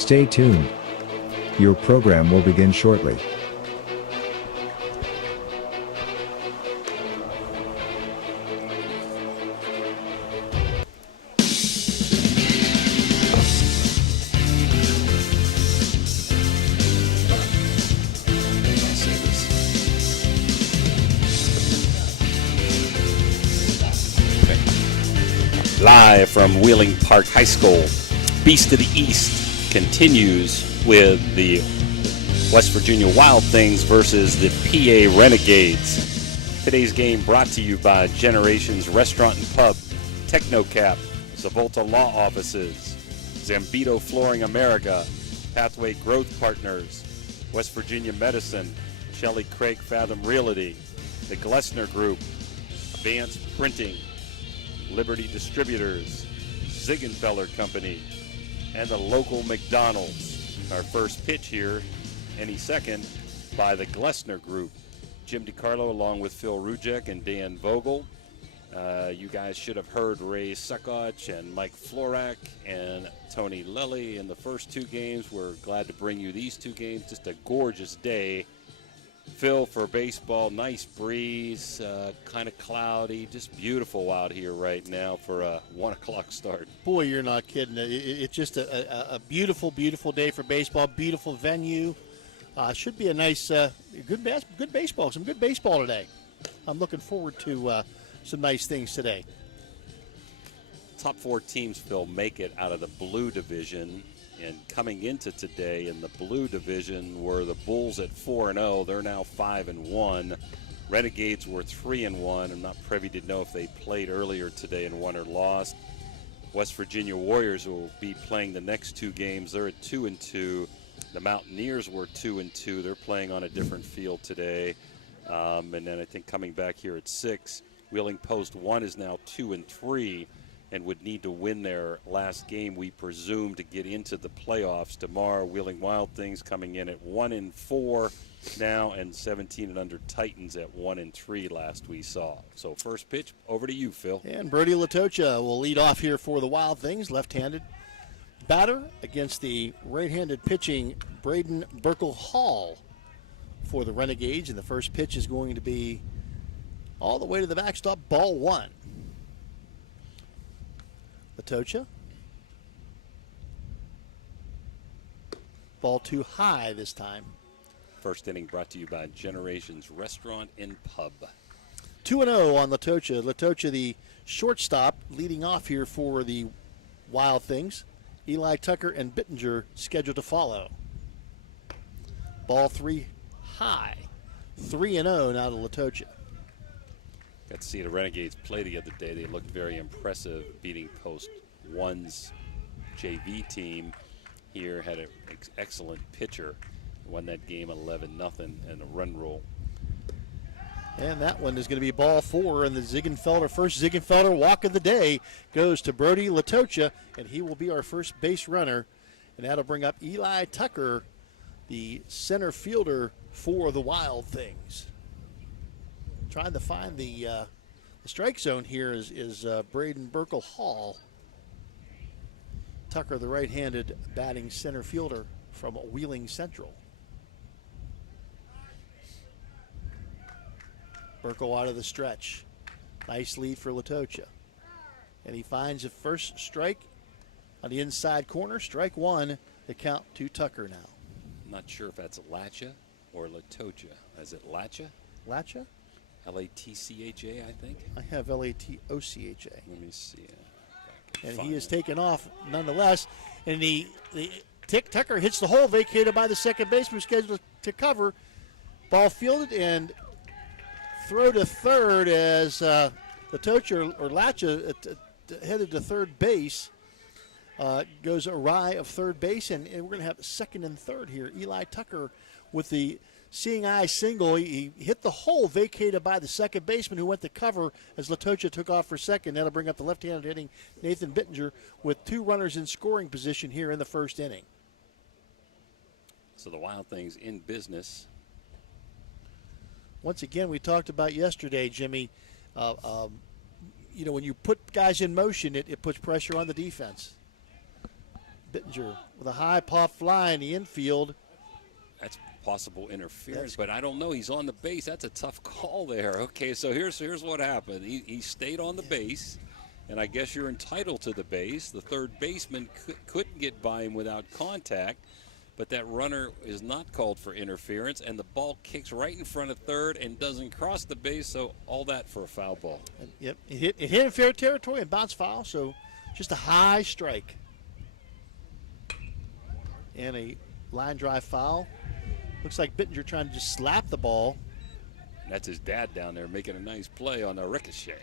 Stay tuned. Your program will begin shortly. Live from Wheeling Park High School, Beast of the East continues with the West Virginia Wild Things versus the PA Renegades. Today's game brought to you by Generations Restaurant and Pub, Technocap, Zavolta Law Offices, Zambito Flooring America, Pathway Growth Partners, West Virginia Medicine, Shelley Craig Fathom Realty, the Glessner Group, Advanced Printing, Liberty Distributors, Ziegenfeller Company, and the local McDonald's. Our first pitch here, any second, by the Glessner Group. Jim DiCarlo along with Phil Rujek and Dan Vogel. You guys should have heard Ray Sukoch and Mike Florak and Tony Lilly in the first two games. We're glad to bring you these two games. Just a gorgeous day. Phil, for baseball, nice breeze, kind of cloudy, just beautiful out here right now for a 1 o'clock start. Boy, you're not kidding. It's just a beautiful, beautiful day for baseball, beautiful venue. Should be a nice, good baseball, some good baseball today. I'm looking forward to some nice things today. Top four teams, Phil, make it out of the blue division. And coming into today in the blue division were the Bulls at 4-0. They're now 5-1. Renegades were 3-1. I'm not privy to know if they played earlier today and won or lost. West Virginia Warriors will be playing the next two games. They're at 2-2. The Mountaineers were 2-2. They're playing on a different field today. And then I think coming back here at 6, Wheeling Post 1 is now 2-3. And would need to win their last game, we presume, to get into the playoffs tomorrow. Wheeling Wild Things coming in at 1-4 now, and 17 and under Titans at 1-3 last we saw. So first pitch, over to you, Phil. And Brody Latocha will lead off here for the Wild Things, left-handed batter against the right-handed pitching Braden Burkle Hall for the Renegades. And the first pitch is going to be all the way to the backstop, ball one. Latocha. Ball too high this time. First inning brought to you by Generations Restaurant and Pub. 2-0 on Latocha. Latocha, the shortstop, leading off here for the Wild Things. Eli Tucker and Bittinger scheduled to follow. Ball three high. 3-0 now to Latocha. Got to see the Renegades play the other day. They looked very impressive, beating Post 1's JV team. Here had an excellent pitcher. Won that game 11-0 and a run roll. And that one is going to be ball four, and the first Ziegenfelder walk of the day goes to Brody Latocha, and he will be our first base runner. And that'll bring up Eli Tucker, the center fielder for the Wild Things. Trying to find the strike zone here is Braden Burkle Hall. Tucker, the right-handed batting center fielder from Wheeling Central. Burkle out of the stretch. Nice lead for Latocha. And he finds a first strike on the inside corner. Strike one, the count to Tucker now. I'm not sure if that's Latcha or Latocha. Is it Latcha? Latcha? L-A-T-C-H-A, I think. I have L-A-T-O-C-H-A. Let me see. And he is taken off nonetheless. And Tucker hits the hole vacated by the second baseman scheduled to cover. Ball fielded and throw to third as Latocha or Latcha headed to third base. Goes awry of third base, and we're going to have second and third here. Eli Tucker with the seeing eye single. He hit the hole vacated by the second baseman who went to cover as Latocha took off for second. That'll bring up the left-handed hitting Nathan Bittinger with two runners in scoring position here in the first inning. So the Wild Things in business. Once again, we talked about yesterday, Jimmy, when you put guys in motion, it puts pressure on the defense. Bittinger with a high pop fly in the infield. That's possible interference, but I don't know. He's on the base. That's a tough call there. Okay, so here's what happened. He stayed on the base, and I guess you're entitled to the base. The third baseman couldn't get by him without contact, but that runner is not called for interference, and the ball kicks right in front of third and doesn't cross the base, so all that for a foul ball. Yep, it hit in fair territory and bounced foul, so just a high strike. And a line drive foul. Looks like Bittinger trying to just slap the ball. That's his dad down there making a nice play on a ricochet.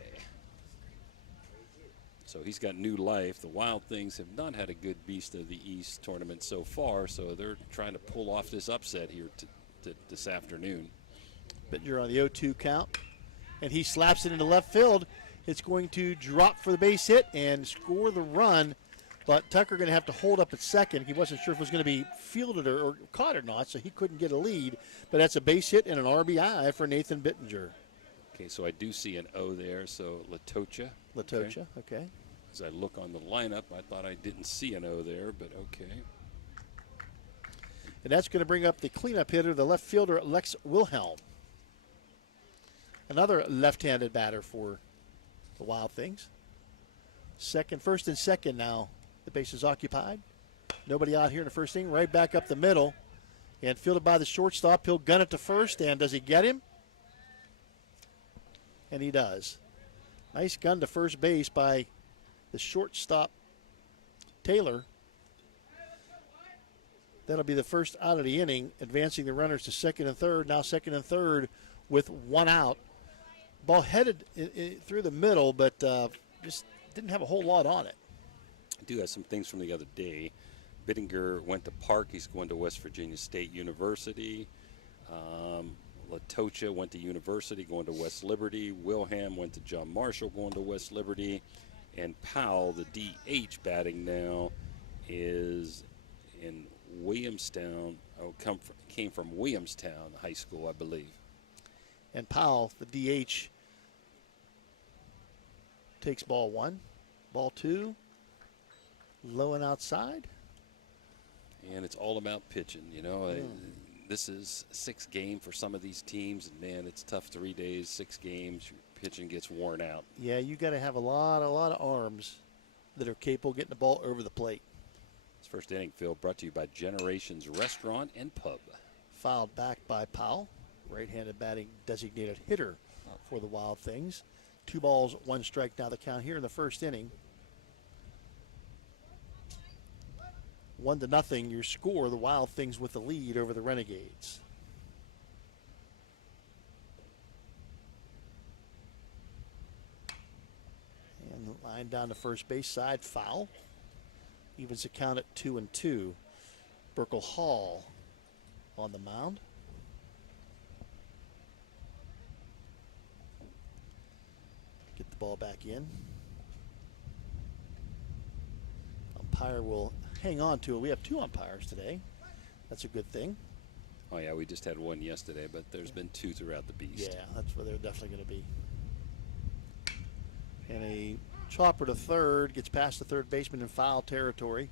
So he's got new life. The Wild Things have not had a good Beast of the East tournament so far, so they're trying to pull off this upset here this afternoon. Bittinger on the 0-2 count, and he slaps it into left field. It's going to drop for the base hit and score the run, but Tucker going to have to hold up at second. He wasn't sure if it was going to be fielded or caught or not, so he couldn't get a lead. But that's a base hit and an RBI for Nathan Bittinger. Okay, so I do see an O there, so Latocha. Okay. As I look on the lineup, I thought I didn't see an O there, but okay. And that's going to bring up the cleanup hitter, the left fielder, Lex Wilhelm. Another left-handed batter for the Wild Things. First and second now. The base is occupied. Nobody out here in the first inning. Right back up the middle. And fielded by the shortstop. He'll gun it to first. And does he get him? And he does. Nice gun to first base by the shortstop, Taylor. That'll be the first out of the inning, advancing the runners to second and third. Now second and third with one out. Ball headed through the middle, but just didn't have a whole lot on it. I do have some things from the other day. Bittinger went to Park. He's going to West Virginia State University. Latocha went to University, going to West Liberty. Wilhelm went to John Marshall, going to West Liberty. And Powell, the DH batting now, is in Williamstown. Came from Williamstown High School, I believe. And Powell, the DH, takes ball one. Ball two. Low and outside. And it's all about pitching, you know. This is 6th game for some of these teams, and man, it's tough. 3 days, 6 games, your pitching gets worn out. Yeah, you got to have a lot of arms that are capable of getting the ball over the plate. This first inning, Phil, brought to you by Generations Restaurant and Pub. Fouled back by Powell, right-handed batting designated hitter for the Wild Things. 2 balls, 1 strike now the count here in the first inning. 1-0 your score, the Wild Things with the lead over the Renegades. And the line down to first base side, foul. Evens the count at 2-2. Burkle Hall on the mound. Get the ball back in. Umpire will hang on to it. We have 2 umpires today. That's a good thing. Oh, yeah, we just had 1 yesterday, but there's been 2 throughout the Beast. Yeah, that's where they're definitely going to be. And a chopper to third, gets past the third baseman in foul territory.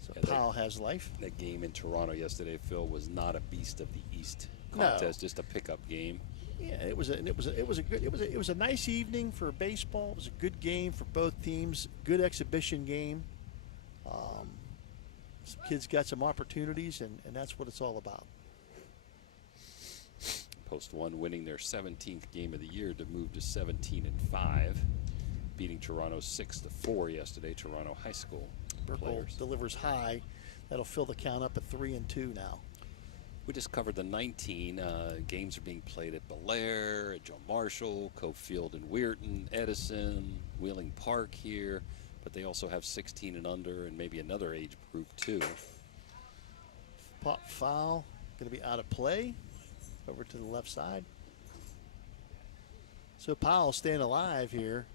So Yeah, Powell has life. That game in Toronto yesterday, Phil, was not a Beast of the East contest, just a pickup game. Yeah, it was a nice evening for baseball. It was a good game for both teams. Good exhibition game. Some kids got some opportunities, and that's what it's all about. Post 1 winning their 17th game of the year to move to 17-5, beating Toronto 6-4 yesterday. Toronto High School players. Delivers high. That'll fill the count up at 3-2 now. We just covered the 19 games are being played at Belair, at John Marshall, Cofield and Weirton, Edison, Wheeling Park here, but they also have 16 and under and maybe another age group too. Pop foul, going to be out of play. Over to the left side. So Powell staying alive here,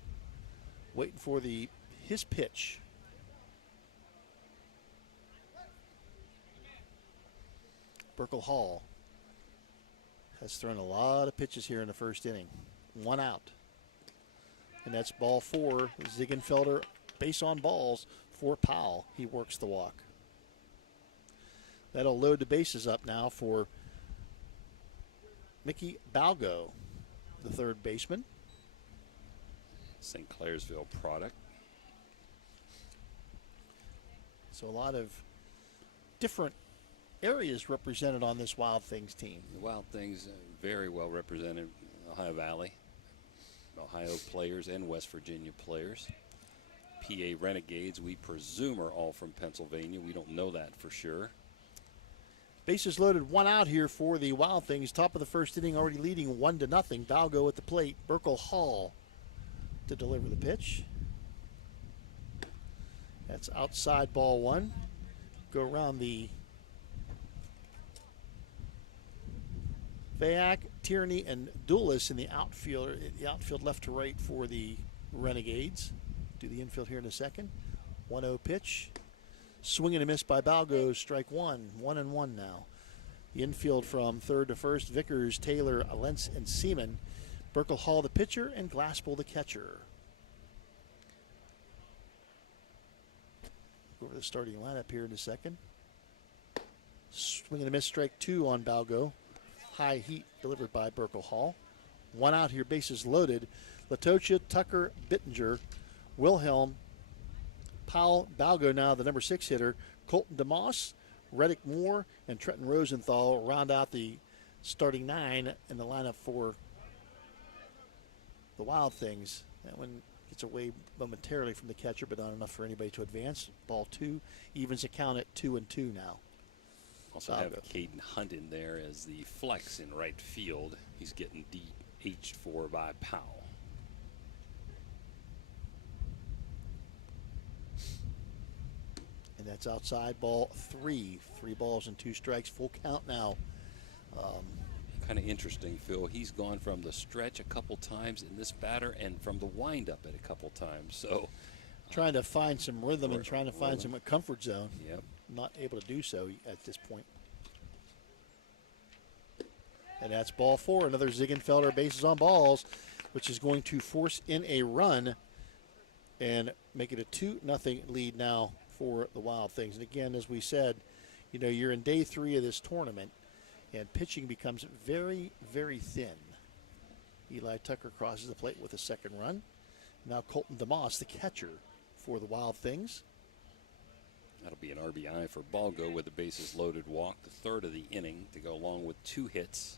waiting for his pitch. Burkle Hall has thrown a lot of pitches here in the first inning. 1 out. And that's ball 4. Ziegenfelder, base on balls, for Powell. He works the walk. That'll load the bases up now for Mickey Balgo, the third baseman. St. Clairsville product. So a lot of different areas represented on this Wild Things team. The Wild Things very well represented. Ohio Valley, Ohio players, and West Virginia players. PA Renegades, we presume, are all from Pennsylvania. We don't know that for sure. Bases loaded, one out here for the Wild Things. Top of the first inning, already leading 1-0. Balgo at the plate. Burkle Hall to deliver the pitch. That's outside, ball one. Go around the Vayak, Tierney, and Duelis in the outfield left to right for the Renegades. Do the infield here in a second. 1-0 pitch. Swing and a miss by Balgo, strike one. 1-1 now. The infield from third to first, Vickers, Taylor, Lentz, and Seaman. Burkle Hall the pitcher, and Glasspool the catcher. Go over the starting lineup here in a second. Swing and a miss, strike two on Balgo. High heat delivered by Burkle Hall. One out here, bases loaded. Latocha, Tucker, Bittinger, Wilhelm, Powell, Balgo now the number 6 hitter, Colton DeMoss, Reddick Moore, and Trenton Rosenthal round out the starting 9 in the lineup for the Wild Things. That one gets away momentarily from the catcher, but not enough for anybody to advance. Ball 2 evens the count at 2-2 now. Also have Caden Hunt in there as the flex in right field. He's getting DH'd for by Powell. And that's outside, ball 3. 3 balls and 2 strikes, full count now. Kind of interesting, Phil. He's gone from the stretch a couple times in this batter and from the windup at a couple times. So trying to find some rhythm and trying to find some comfort zone. Yep. Not able to do so at this point. And that's ball 4. Another Ziegenfelder bases on balls, which is going to force in a run and make it a 2-0 lead now for the Wild Things. And again, as we said, you know, you're in day 3 of this tournament, and pitching becomes very, very thin. Eli Tucker crosses the plate with a second run. Now Colton DeMoss, the catcher for the Wild Things. That'll be an RBI for Balgo with the bases loaded walk, the third of the inning, to go along with 2 hits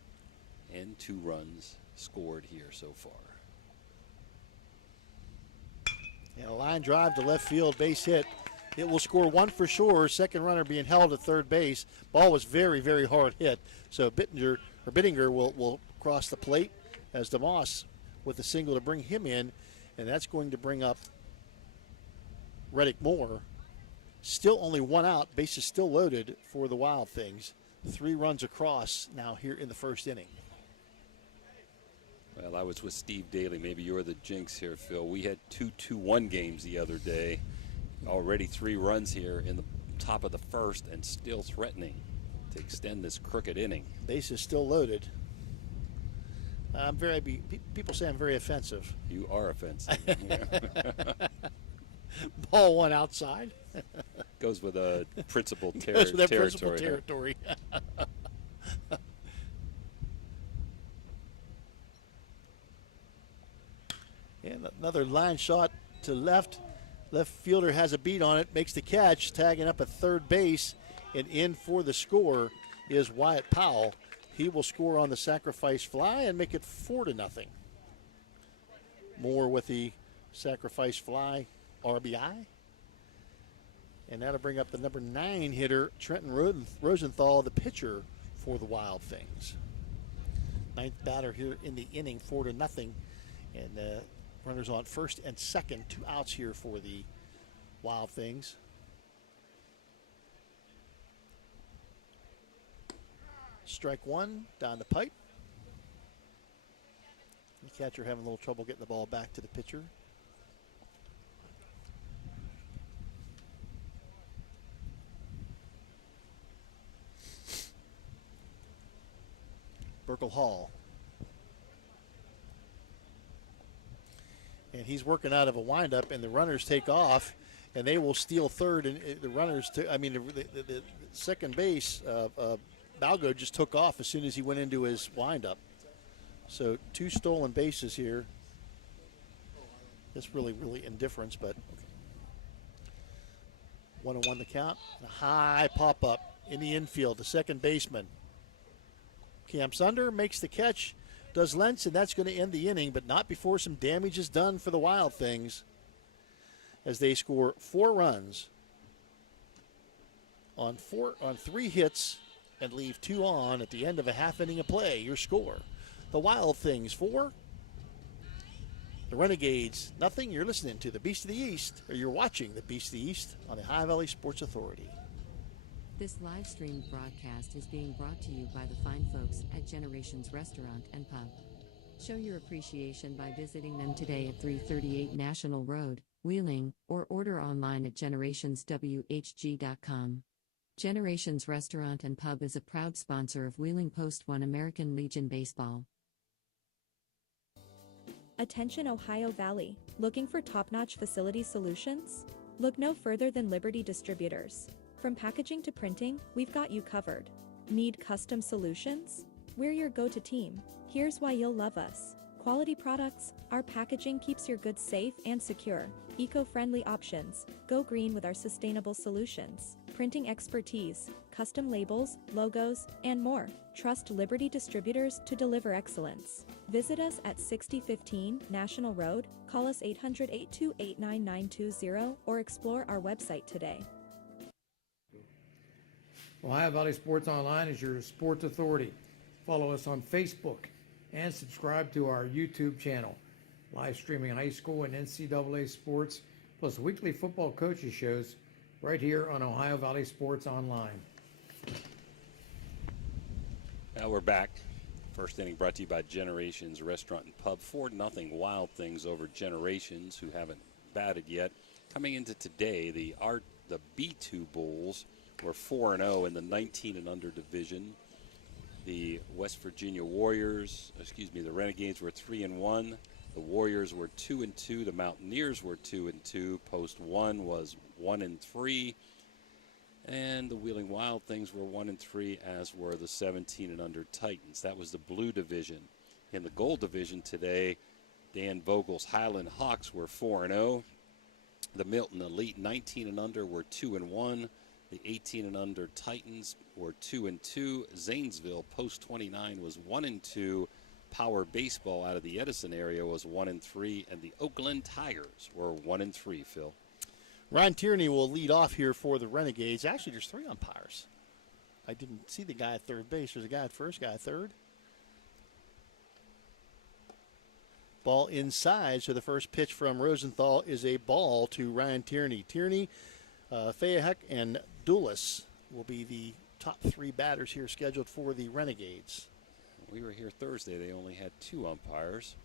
and 2 runs scored here so far. And a line drive to left field, base hit. It will score 1 for sure. Second runner being held at third base. Ball was very, very hard hit. So Bittinger will cross the plate as DeMoss with a single to bring him in. And that's going to bring up Reddick Moore. Still only 1 out. Bases still loaded for the Wild Things. 3 runs across now here in the first inning. Well, I was with Steve Daly. Maybe you're the jinx here, Phil. We had 2-2-1 games the other day. Already 3 runs here in the top of the first and still threatening to extend this crooked inning. Bases still loaded. People say I'm very offensive. You are offensive. Ball 1 outside. Goes with a principal Goes with that territory. principal territory. And another line shot to left. Left fielder has a beat on it, makes the catch, tagging up at third base, and in for the score is Wyatt Powell. He will score on the sacrifice fly and make it 4-0. Moore with the sacrifice fly RBI. And that'll bring up the number 9 hitter, Trenton Rosenthal, the pitcher for the Wild Things. 9th batter here in the inning, 4-0. And runners on first and second, 2 outs here for the Wild Things. Strike 1 down the pipe. The catcher having a little trouble getting the ball back to the pitcher. Burkle Hall. And he's working out of a windup, and the runners take off. and they will steal third. And the runners, the second base, Balgo just took off as soon as he went into his windup. So 2 stolen bases here. That's really indifference, but 1-1 the count. A high pop up in the infield. The second baseman camps under, makes the catch, does Lentz, and that's going to end the inning, but not before some damage is done for the Wild Things as they score 4 runs on 3 hits and leave 2 on at the end of a half inning of play. Your score: the Wild Things 4, the Renegades nothing. You're listening to the Beast of the East, or you're watching the Beast of the East on the Ohio Valley Sports Authority. This live streamed broadcast is being brought to you by the fine folks at Generations Restaurant and Pub. Show your appreciation by visiting them today at 338 National Road, Wheeling, or order online at generationswhg.com. Generations Restaurant and Pub is a proud sponsor of Wheeling Post-1 American Legion Baseball. Attention Ohio Valley, looking for top-notch facility solutions? Look no further than Liberty Distributors. From packaging to printing, we've got you covered. Need custom solutions? We're your go-to team. Here's why you'll love us. Quality products, our packaging keeps your goods safe and secure. Eco-friendly options, go green with our sustainable solutions. Printing expertise, custom labels, logos, and more. Trust Liberty Distributors to deliver excellence. Visit us at 6015 National Road, call us 800-828-9920, or explore our website today. Ohio Valley Sports Online is your sports authority. Follow us on Facebook and subscribe to our YouTube channel. Live streaming high school and NCAA sports, plus weekly football coaches shows right here on Ohio Valley Sports Online. Now we're back. First inning brought to you by Generations Restaurant and Pub. 4-0 Wild Things over Generations, who haven't batted yet. Coming into today, the B2 Bulls were 4-0 in the 19 and under division. The the Renegades were 3-1. The Warriors were 2-2. The Mountaineers were 2-2. Post 1 was 1-3. And the Wheeling Wild Things were 1-3, as were the 17 and under Titans. That was the blue division. In the gold division today, Dan Vogel's Highland Hawks were 4-0. The Milton Elite 19 and under were 2-1. The 18 and under Titans were 2-2. Zanesville Post 29 was 1-2. Power Baseball out of the Edison area was 1-3, and the Oakland Tigers were 1-3. Phil. Ryan Tierney will lead off here for the Renegades. Actually, there's 3 umpires. I didn't see the guy at third base. There's a guy at first, guy at third. Ball inside, so the first pitch from Rosenthal is a ball to Ryan Tierney. Tierney, Fayahek, and Dulis will be the top 3 batters here scheduled for the Renegades. We were here Thursday. They only had 2 umpires.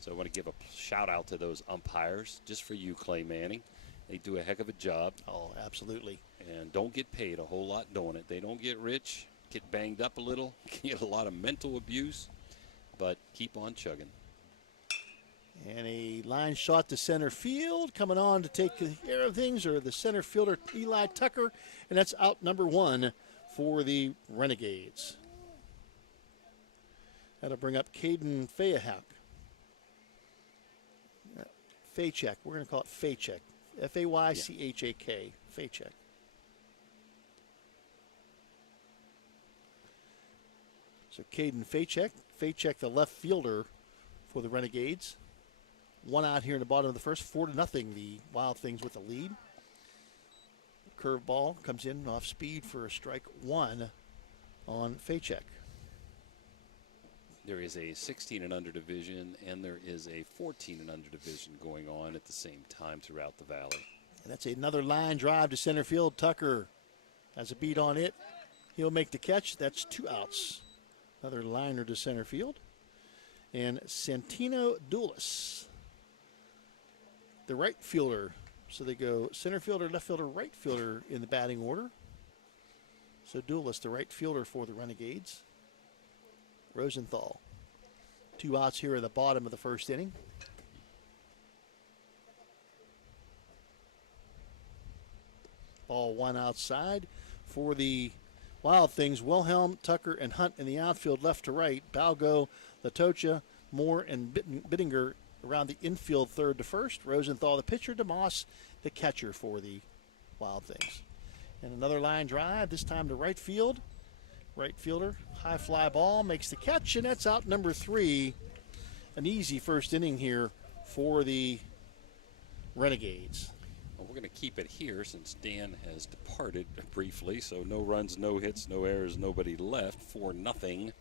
So I want to give a shout out to those umpires, just for you, Clay Manning. They do a heck of a job. Oh, absolutely. And don't get paid a whole lot doing it. They don't get rich, get banged up a little, get a lot of mental abuse, but keep on chugging. And a line shot to center field. Coming on to take care of things are the center fielder, Eli Tucker. And that's out number 1 for the Renegades. That'll bring up Caden Fayahek. Faychek. We're going to call it Faychek. F-A-Y-C-H-A-K. Faychek. So Caden Faychek. Faychek, the left fielder for the Renegades. 1 out here in the bottom of the first. 4-0. The Wild Things with the lead. Curveball comes in off speed for a strike 1 on Faychek. There is a 16 and under division, and there is a 14 and under division going on at the same time throughout the valley. And that's another line drive to center field. Tucker has a beat on it. He'll make the catch. That's 2 outs. Another liner to center field. And Santino Dulis, the right fielder. So they go center fielder, left fielder, right fielder in the batting order. So Dulis, the right fielder for the Renegades. Rosenthal. 2 outs here in the bottom of the first inning. Ball one outside for the Wild Things. Wilhelm, Tucker, and Hunt in the outfield, left to right. Balgo, Latocha, Moore, and Bittinger around the infield, third to first. Rosenthal, the pitcher. DeMoss, the catcher for the Wild Things. And another line drive, this time to right field. Right fielder, high fly ball, makes the catch, and that's out number 3. An easy first inning here for the Renegades. Well, we're going to keep it here since Dan has departed briefly. So no runs, no hits, no errors, nobody left. 4-0.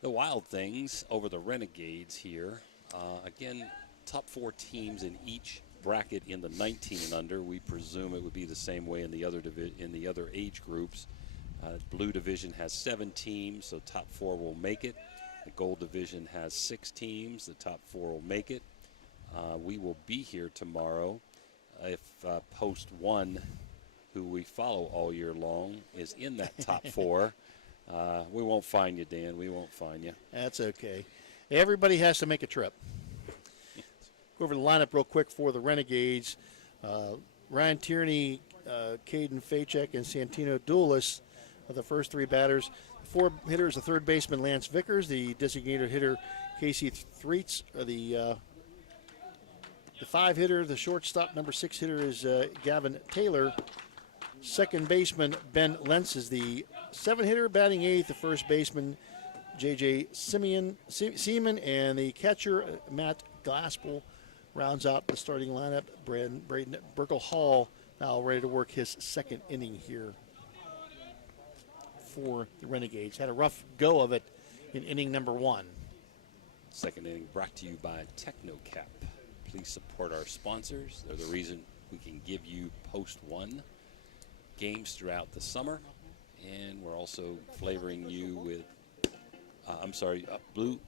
The Wild Things over the Renegades here. Again, top 4 teams in each bracket in the 19 and under. We presume it would be the same way in the other age groups. Blue division has 7 teams, so top 4 will make it. The gold division has 6 teams. The top 4 will make it. We will be here tomorrow. If post 1, who we follow all year long, is in that top 4, we won't find you, Dan. We won't find you. That's okay. Everybody has to make a trip. Go over the lineup real quick for the Renegades. Ryan Tierney, Caden Facek, and Santino Duelis are the first 3 batters. The 4 hitters, the third baseman Lance Vickers, the designated hitter Casey Threets, the 5 hitter, the shortstop, number 6 hitter is Gavin Taylor. Second baseman Ben Lentz is the 7 hitter, batting 8th, the first baseman J.J. Seaman, and the catcher Matt Glaspel rounds out the starting lineup. Braden Burkle Hall now ready to work his second inning here for the Renegades. Had a rough go of it in inning number 1. Second inning brought to you by TechnoCap. Please support our sponsors. They're the reason we can give you post 1 games throughout the summer. And we're also flavoring you with, Blue.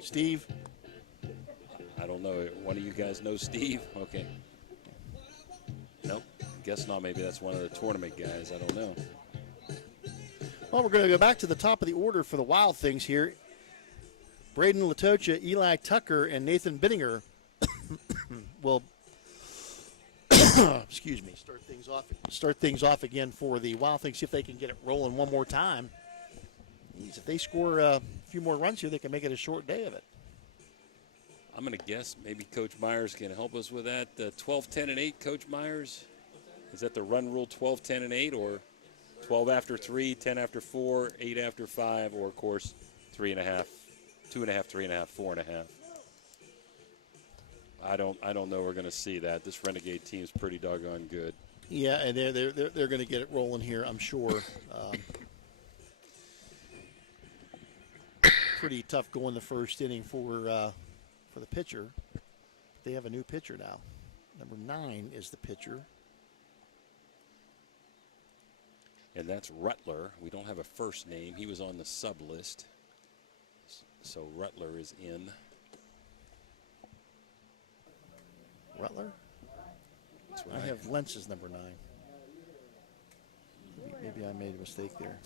Steve. I don't know. One of you guys know Steve? Okay. Nope. Guess not. Maybe that's one of the tournament guys. I don't know. Well, we're going to go back to the top of the order for the Wild Things here. Braden Latocha, Eli Tucker, and Nathan Bittinger will excuse me, start things off again for the Wild Things. See if they can get it rolling one more time. If they score a few more runs here, they can make it a short day of it. I'm going to guess maybe Coach Myers can help us with that. 12, 10, and 8, Coach Myers? Is that the run rule, 12, 10, and 8, or 12 after 3, 10 after 4, 8 after 5, or, of course, 3.5, 2.5, 3.5, 4.5? I don't know we're going to see that. This Renegade team's pretty doggone good. Yeah, and they're going to get it rolling here, I'm sure. Pretty tough going the first inning for the pitcher. They have a new pitcher now. Number 9 is the pitcher. And that's Rutler. We don't have a first name. He was on the sub list. So Rutler is in. Rutler? That's right. I have Lentz's number 9. Maybe I made a mistake there.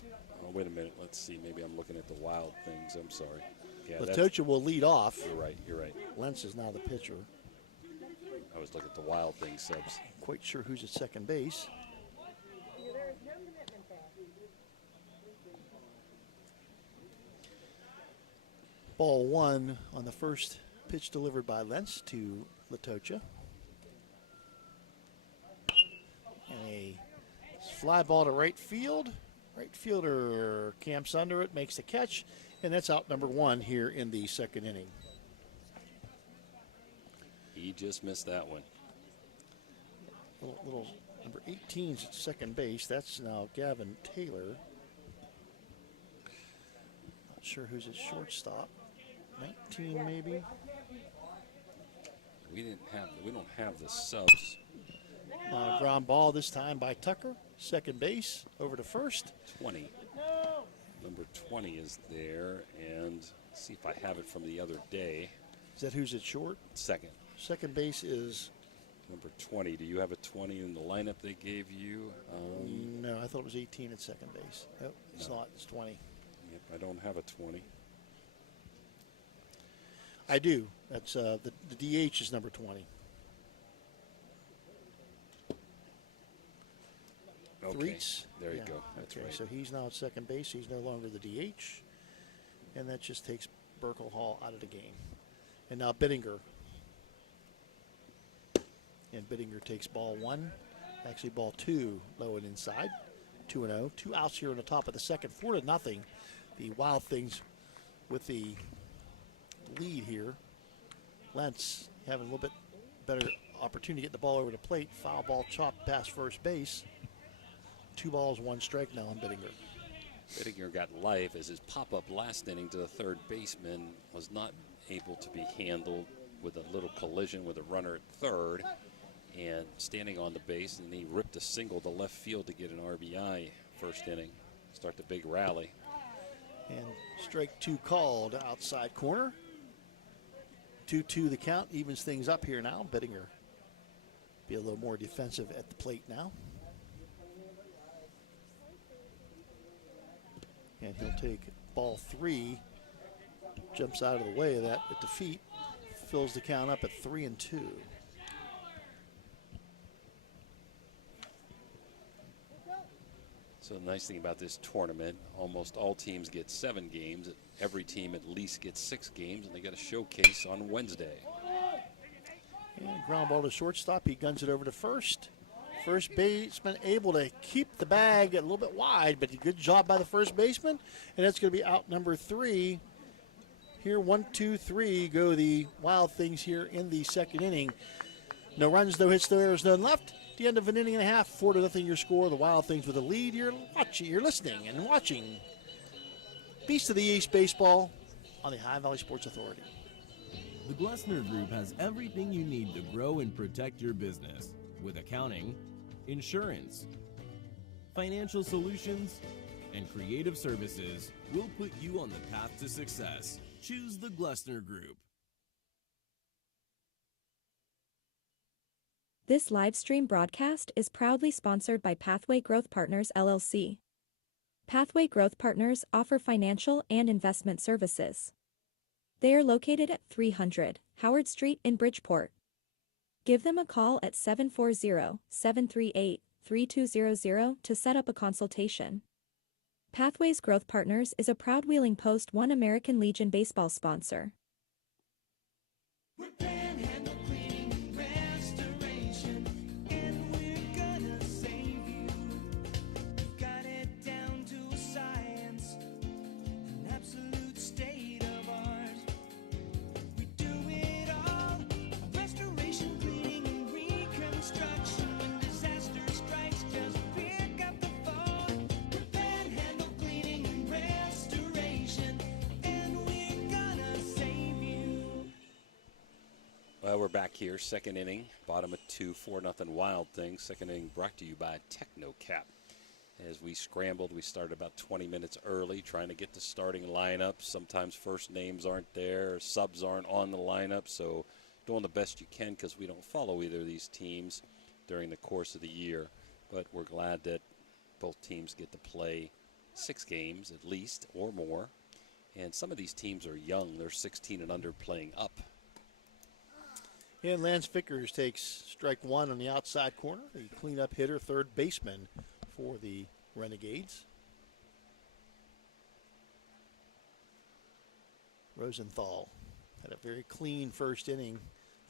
Oh, wait a minute. Let's see. Maybe I'm looking at the Wild Things. I'm sorry. Yeah, Latocha will lead off. You're right. Lentz is now the pitcher. I was looking at the Wild Things subs. Quite sure who's at second base. Ball 1 on the first pitch delivered by Lentz to Latocha. And a fly ball to right field. Right fielder camps under it, makes the catch, and that's out number 1 here in the second inning. He just missed that one. Little number 18's at second base. That's now Gavin Taylor. Not sure who's at shortstop. 19 maybe. We don't have the subs. Ground ball this time by Tucker. Second base over to first. 20. Number 20 is there, and let's see if I have it from the other day. Is that who's at short? Second. Second base is Number 20. Do you have a 20 in the lineup they gave you? no, I thought it was 18 at second base. Nope, it's not. It's 20. Yep, I don't have a 20. I do. That's the DH is number 20. Okay, Threets. there you go. That's okay, right. so he's now at second base. He's no longer the DH. And that just takes Burkle Hall out of the game. And now Bittinger. And Bittinger takes ball one. Actually, ball two, low and inside. 2-0. 2 outs here in the top of the second. 4-0. The Wild Things with the lead here. Lentz having a little bit better opportunity to get the ball over the plate. Foul ball chopped past first base. 2 balls, 1 strike now on Bittinger. Bittinger got life as his pop-up last inning to the third baseman was not able to be handled with a little collision with a runner at third and standing on the base, and he ripped a single to left field to get an RBI first inning. Start the big rally. And strike 2 called outside corner. 2-2 the count, evens things up here now. Bittinger be a little more defensive at the plate now. And he'll take ball 3, jumps out of the way of that at the feet, fills the count up at 3-2. So the nice thing about this tournament, almost all teams get 7 games. Every team at least gets 6 games, and they got a showcase on Wednesday. And ground ball to shortstop. He guns it over to first. First baseman able to keep the bag a little bit wide, but a good job by the first baseman. And that's going to be out number 3. Here, 1, 2, 3 go the Wild Things here in the second inning. No runs, no hits, no errors, none left. At the end of an inning and a half, 4-0 your score. The Wild Things with a lead. You're listening and watching Beast of the East Baseball on the High Valley Sports Authority. The Glessner Group has everything you need to grow and protect your business with accounting, insurance, financial solutions, and creative services. We'll put you on the path to success. Choose the Glessner Group. This live stream broadcast is proudly sponsored by Pathway Growth Partners LLC. Pathway Growth Partners offer financial and investment services. They are located at 300 Howard Street in Bridgeport. Give them a call at 740-738-3200 to set up a consultation. Pathways Growth Partners is a proud Wheeling Post 1 American Legion baseball sponsor. Well, we're back here, second inning, bottom of 2, 4-0 Wild Things. Second inning brought to you by TechnoCap. As we scrambled, we started about 20 minutes early trying to get the starting lineup. Sometimes first names aren't there, subs aren't on the lineup, so doing the best you can because we don't follow either of these teams during the course of the year. But we're glad that both teams get to play 6 games at least or more. And some of these teams are young. They're 16 and under playing up. And Lance Vickers takes strike 1 on the outside corner. The cleanup hitter, third baseman for the Renegades. Rosenthal had a very clean first inning.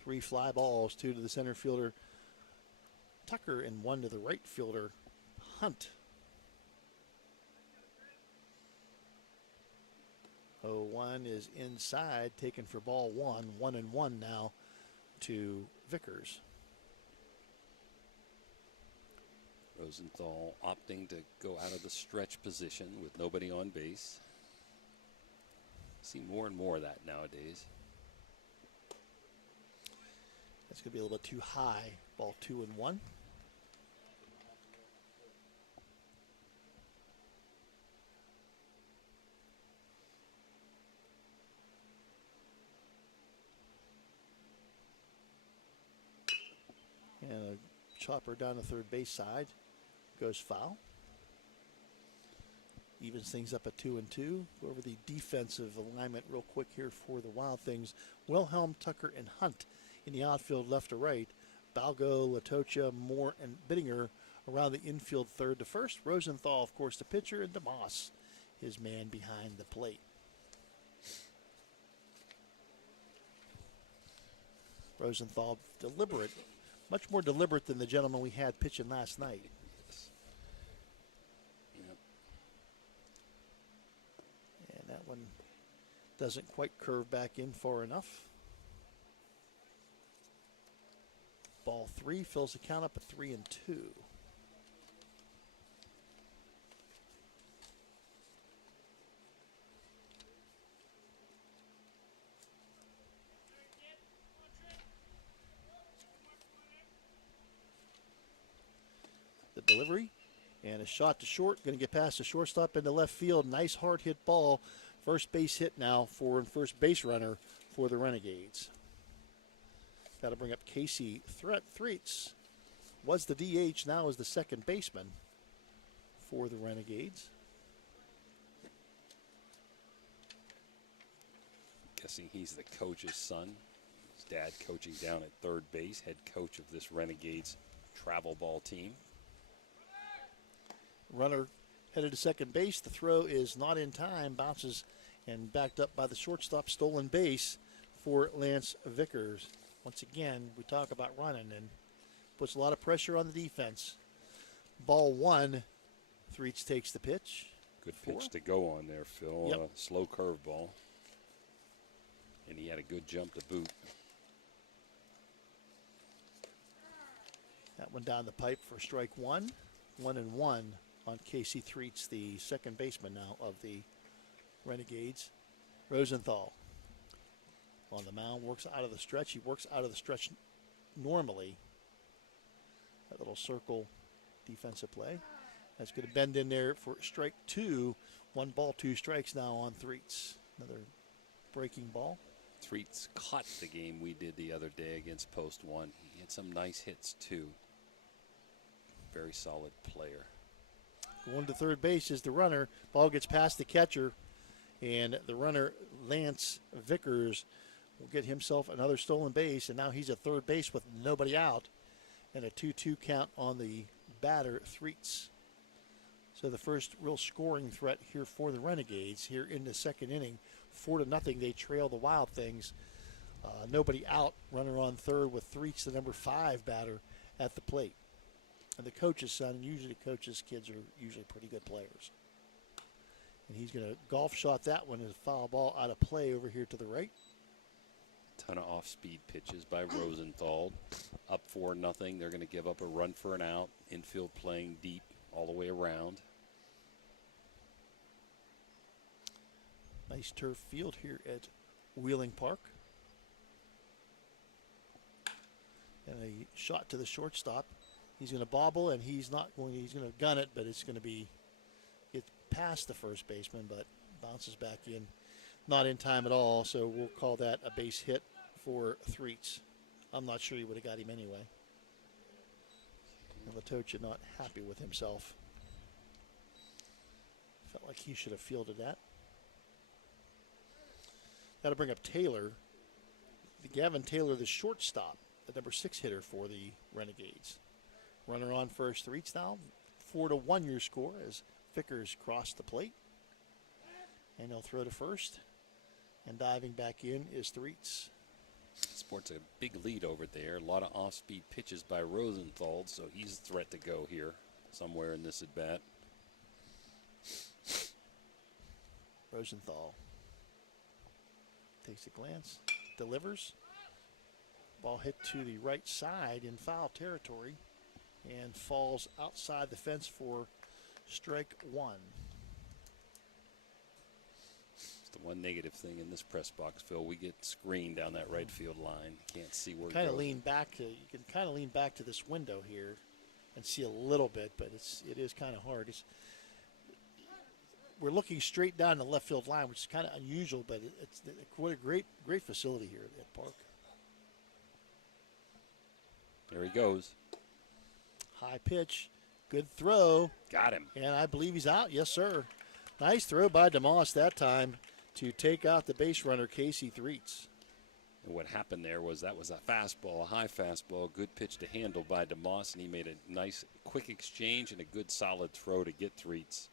3 fly balls, 2 to the center fielder Tucker and 1 to the right fielder Hunt. 0-1 is inside, taken for ball 1. 1-1 now to Vickers. Rosenthal opting to go out of the stretch position with nobody on base. See more and more of that nowadays. That's going to be a little bit too high. Ball 2-1. And a chopper down the third base side goes foul. Evens things up at 2-2. Go over the defensive alignment real quick here for the Wild Things. Wilhelm, Tucker, and Hunt in the outfield left to right. Balgo, Latocha, Moore, and Bittinger around the infield third to first. Rosenthal, of course, the pitcher, and DeMoss, his man behind the plate. Rosenthal, deliberate, much more deliberate than the gentleman we had pitching last night. Yep. And that one doesn't quite curve back in far enough. Ball 3 fills the count up at 3-2. The delivery and a shot to short. Going to get past the shortstop into left field. Nice hard hit ball. First base hit now for first base runner for the Renegades. That'll bring up Casey Threats. Was the DH, now is the second baseman for the Renegades. Guessing he's the coach's son. His dad coaching down at third base, head coach of this Renegades travel ball team. Runner headed to second base. The throw is not in time. Bounces and backed up by the shortstop. Stolen base for Lance Vickers. Once again, we talk about running and puts a lot of pressure on the defense. Ball 1. Threets takes the pitch. Good pitch to go on there, Phil. Yep. Slow curveball. And he had a good jump to boot. That one down the pipe for strike 1. 1-1 on Casey Threets, the second baseman now of the Renegades. Rosenthal on the mound, works out of the stretch. He works out of the stretch normally. That little circle defensive play. That's going to bend in there for strike 2. 1 ball, 2 strikes now on Threets. Another breaking ball. Threets caught the game we did the other day against Post 1. He had some nice hits, too. Very solid player. Going to third base is the runner. Ball gets past the catcher, and the runner, Lance Vickers, will get himself another stolen base, and now he's at third base with nobody out, and a 2-2 count on the batter, Threets. So the first real scoring threat here for the Renegades here in the second inning. 4-0, they trail the Wild Things. Nobody out, runner on third with Threets, the number 5 batter, at the plate. And the coach's son, and usually coaches' kids are usually pretty good players. And he's going to golf shot that one as a foul ball out of play over here to the right. Ton of off-speed pitches by Rosenthal. Up 4-0. They're going to give up a run for an out. Infield playing deep all the way around. Nice turf field here at Wheeling Park. And a shot to the shortstop. He's going to bobble, and he's going to gun it, but it's going to get past the first baseman, but bounces back in. Not in time at all, so we'll call that a base hit for Threets. I'm not sure he would have got him anyway. And Latocha not happy with himself. Felt like he should have fielded that. That'll bring up Taylor. Gavin Taylor, the shortstop, the number 6 hitter for the Renegades. Runner on first, Threets now. 4-1 your score as Vickers crossed the plate. And he'll throw to first. And diving back in is Threets. Sports a big lead over there. A lot of off-speed pitches by Rosenthal, so he's a threat to go here somewhere in this at-bat. Rosenthal takes a glance, delivers. Ball hit to the right side in foul territory and falls outside the fence for strike 1. It's the one negative thing in this press box, Phil. We get screened down that right field line. Can't see where it Kind of goes. lean back to, you can kind of lean back to this window here and see a little bit, but it is kind of hard. We're looking straight down the left field line, which is kind of unusual, but it's what a great facility here at Park. There he goes. High pitch, good throw. Got him. And I believe he's out. Yes, sir. Nice throw by DeMoss that time to take out the base runner, Casey Threets. And what happened there was that was a fastball, a high fastball, good pitch to handle by DeMoss, and he made a nice, quick exchange and a good, solid throw to get Threets.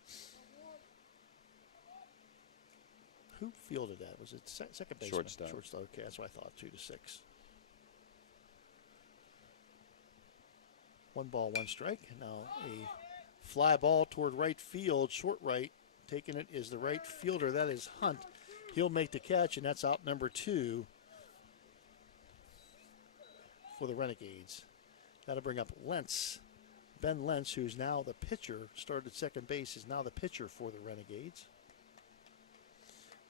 Who fielded that? Was it second baseman? Shortstop. Shortstop. Okay, that's what I thought. 2-6. 1 ball, 1 strike. Now a fly ball toward right field, short right. Taking it is the right fielder. That is Hunt. He'll make the catch, and that's out number 2 for the Renegades. That'll bring up Lentz. Ben Lentz, who's now the pitcher, started at second base, is now the pitcher for the Renegades.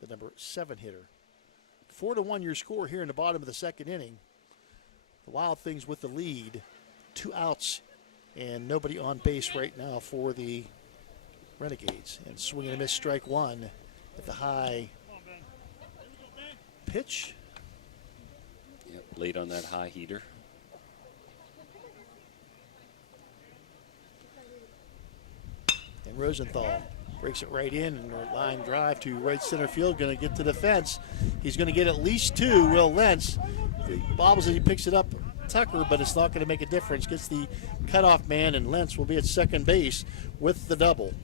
The number 7 hitter. 4-1 your score here in the bottom of the second inning. The Wild Things with the lead. 2 outs and nobody on base right now for the Renegades. And swing and a miss, strike 1 at the high pitch. Yep, late on that high heater. And Rosenthal breaks it right in, and a line drive to right center field, going to get to the fence. He's going to get at least 2, Will Lentz. He bobbles it, he picks it up, Tucker, but it's not going to make a difference. Gets the cutoff man, and Lentz will be at second base with the double.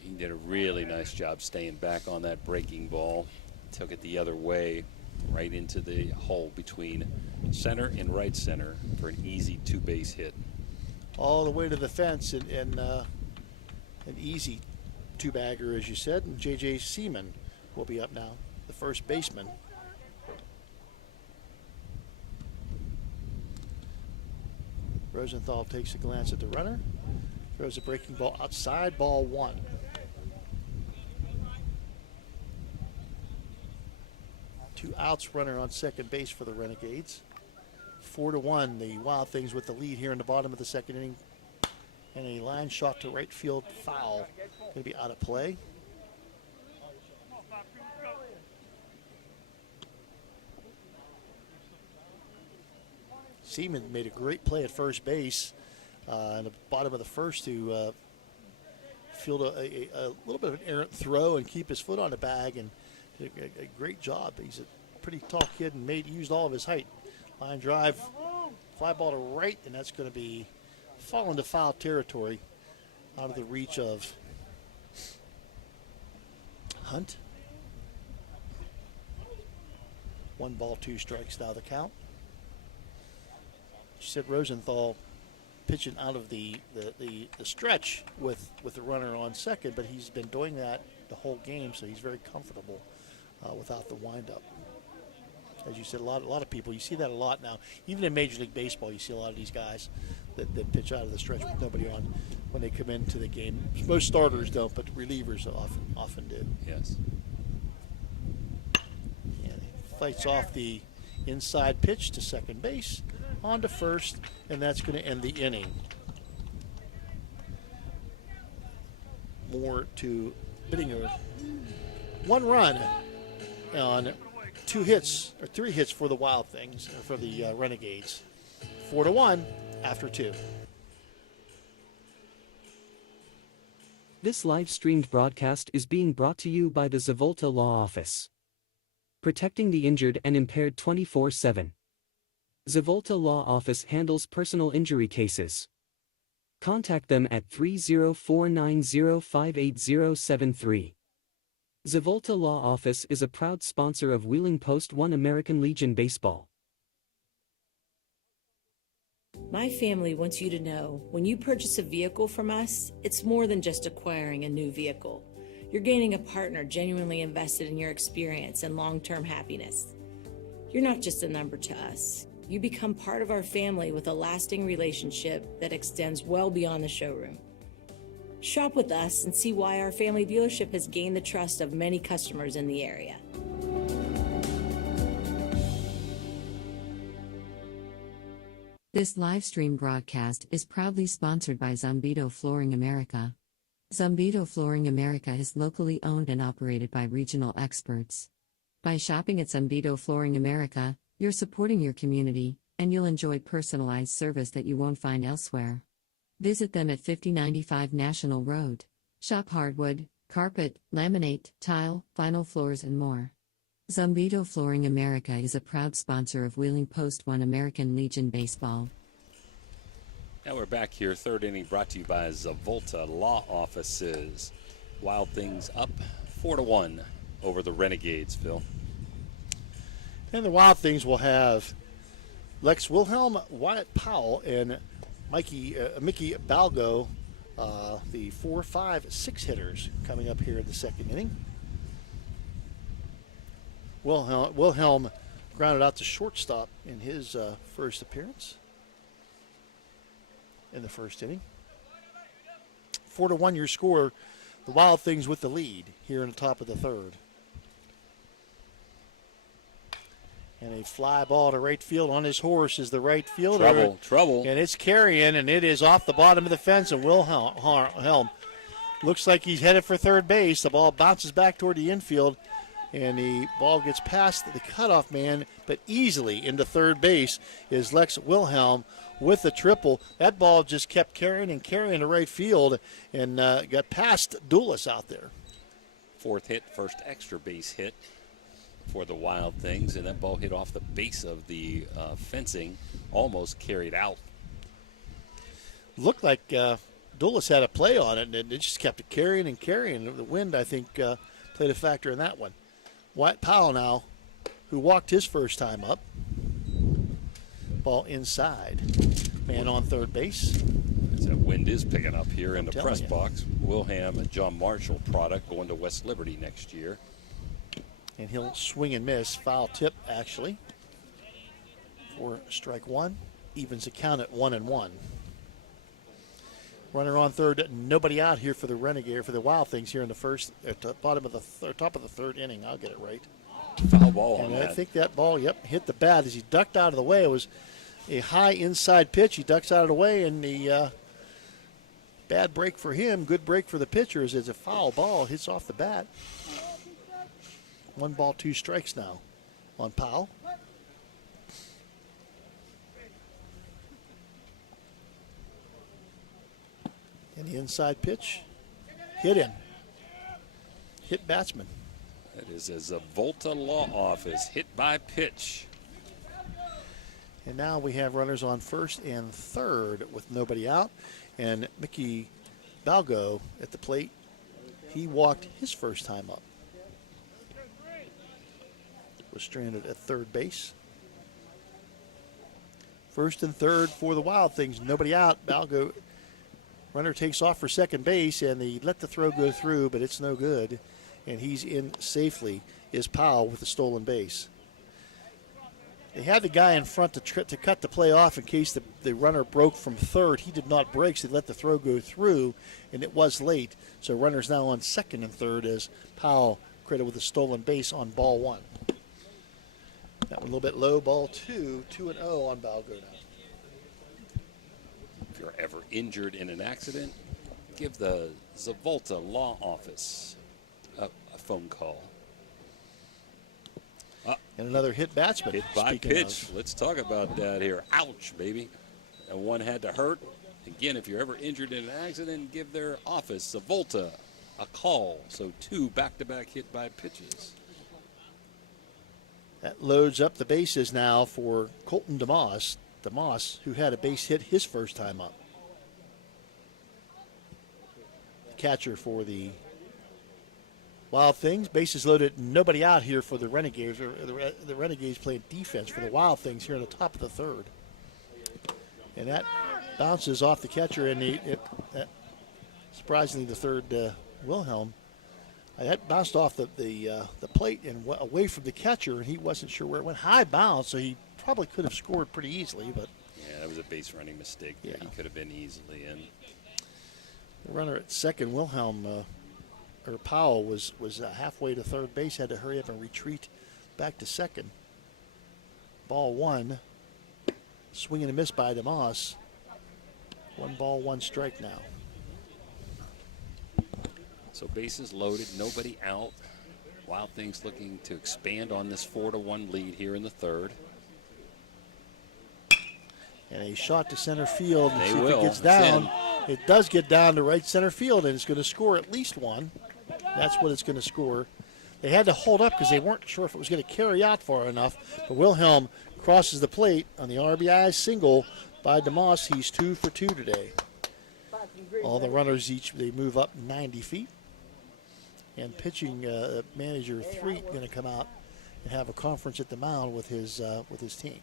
He did a really nice job staying back on that breaking ball. Took it the other way, right into the hole between center and right center for an easy 2-base hit. All the way to the fence, and an easy 2-bagger, as you said. And J.J. Seaman will be up now, the first baseman. Rosenthal takes a glance at the runner, throws a breaking ball outside, ball 1. Two outs, runner on second base for the Renegades. 4-1, the Wild Things with the lead here in the bottom of the second inning. And a line shot to right field, foul. Going to be out of play. Seaman made a great play at first base in the bottom of the first to field a little bit of an errant throw and keep his foot on the bag, and did a great job. He's a pretty tall kid and used all of his height. Line drive, fly ball to right, and that's going to be fall into foul territory, out of the reach of Hunt. 1 ball, 2 strikes now the count. You said Rosenthal pitching out of the stretch with the runner on second, but he's been doing that the whole game, so he's very comfortable without the windup. As you said, a lot of people, you see that a lot now. Even in Major League Baseball, you see a lot of these guys that pitch out of the stretch with nobody on when they come into the game. Most starters don't, but relievers often do. Yes. And he fights off the inside pitch to second base, on to first, and that's going to end the inning. More to Bittinger. 1 run on 2 hits, or 3 hits for the Wild Things, or for the Renegades. 4-1 after 2. This live-streamed broadcast is being brought to you by the Zavolta Law Office. Protecting the injured and impaired 24/7. Zavolta Law Office handles personal injury cases. Contact them at 304905873. Zavolta Law Office is a proud sponsor of Wheeling Post 1 American Legion Baseball. My family wants you to know, when you purchase a vehicle from us, it's more than just acquiring a new vehicle. You're gaining a partner genuinely invested in your experience and long-term happiness. You're not just a number to us. You become part of our family with a lasting relationship that extends well beyond the showroom. Shop with us and see why our family dealership has gained the trust of many customers in the area. This live stream broadcast is proudly sponsored by Zumbito Flooring America. Zumbito Flooring America is locally owned and operated by regional experts. By shopping at Zumbito Flooring America, you're supporting your community, and you'll enjoy personalized service that you won't find elsewhere. Visit them at 5095 National Road. Shop hardwood, carpet, laminate, tile, vinyl floors, and more. Zumbito Flooring America is a proud sponsor of Wheeling Post 1 American Legion Baseball. Now we're back here, third inning, brought to you by Zavolta Law Offices. Wild Things up 4-1 over the Renegades, Phil. And the Wild Things will have Lex Wilhelm, Wyatt Powell, and Mickey Balgo, the 4, 5, 6 hitters coming up here in the second inning. Wilhelm grounded out to shortstop in his first appearance in the first inning. 4-1 your score. The Wild Things with the lead here in the top of the third. And a fly ball to right field. On his horse is the right fielder. Trouble. And it's carrying, and it is off the bottom of the fence. And Wilhelm looks like he's headed for third base. The ball bounces back toward the infield, and the ball gets past the cutoff man, but easily into third base is Lex Wilhelm with the triple. That ball just kept carrying to right field and got past Doulis out there. Fourth hit, first extra base hit for the Wild Things, and that ball hit off the base of the fencing, almost carried out. Looked like Doulis had a play on it, and it just kept carrying. The wind, I think, played a factor in that one. Wyatt Powell now, who walked his first time up. Ball inside. Man on third base. As that wind is picking up here in the press you. box. Wilhelm and John Marshall product going to West Liberty next year. And he'll swing and miss. Foul tip, actually. For strike one. Evens the count at 1-1. Runner on third. Nobody out here for the Renegade, for the Wild Things here in the first, at the bottom of the top of the third inning. I'll get it right. Foul ball on And that. I think that ball, hit the bat as he ducked out of the way. It was a high inside pitch. He ducks out of the way, and the bad break for him, good break for the pitcher, is it's a foul ball. Hits off the bat. 1 ball, 2 strikes now on Powell. And the inside pitch, hit him. Hit batsman. That is a Zavolta Law Office hit by pitch. And now we have runners on first and third with nobody out. And Mickey Balgo at the plate. He walked his first time up. Was stranded at third base. First and third for the Wild Things. Nobody out. Balgo, runner takes off for second base, and they let the throw go through, but it's no good. And he's in safely, is Powell with the stolen base. They had the guy in front to cut the play off in case the runner broke from third. He did not break, so they let the throw go through, and it was late. So runner's now on second and third as Powell credited with a stolen base on ball 1. That one a little bit low, ball 2, 2-0 on Balgo now. If you're ever injured in an accident, give the Zavolta Law Office a phone call. And another hit batsman. Hit by pitch. Let's talk about that here. Ouch, baby. And one had to hurt. Again, if you're ever injured in an accident, give their office, Zavolta, a call. So 2 back-to-back hit by pitches. That loads up the bases now for Colton DeMoss. DeMoss, who had a base hit his first time up. The catcher for the Wild Things. Bases loaded, nobody out here for the Renegades. The Renegades playing defense for the Wild Things here in the top of the third. And that bounces off the catcher, and surprisingly the third, Wilhelm. That bounced off the plate and away from the catcher, and he wasn't sure where it went. High bounce, so he probably could have scored pretty easily. But yeah, that was a base running mistake there. He could have been easily in. The runner at second, Powell, was halfway to third base, had to hurry up and retreat back to second. Ball 1, swing and a miss by DeMoss. 1 ball, 1 strike now. So bases loaded, nobody out. Wild Things looking to expand on this 4-1 lead here in the third. And a shot to center field. And They see will. If it gets It's down. in. It does get down to right center field, and it's going to score at least 1. That's what it's going to score. They had to hold up because they weren't sure if it was going to carry out far enough. But Wilhelm crosses the plate on the RBI single by DeMoss. He's 2 for 2 today. All the runners they move up 90 feet. And pitching manager Threet going to come out and have a conference at the mound with his team.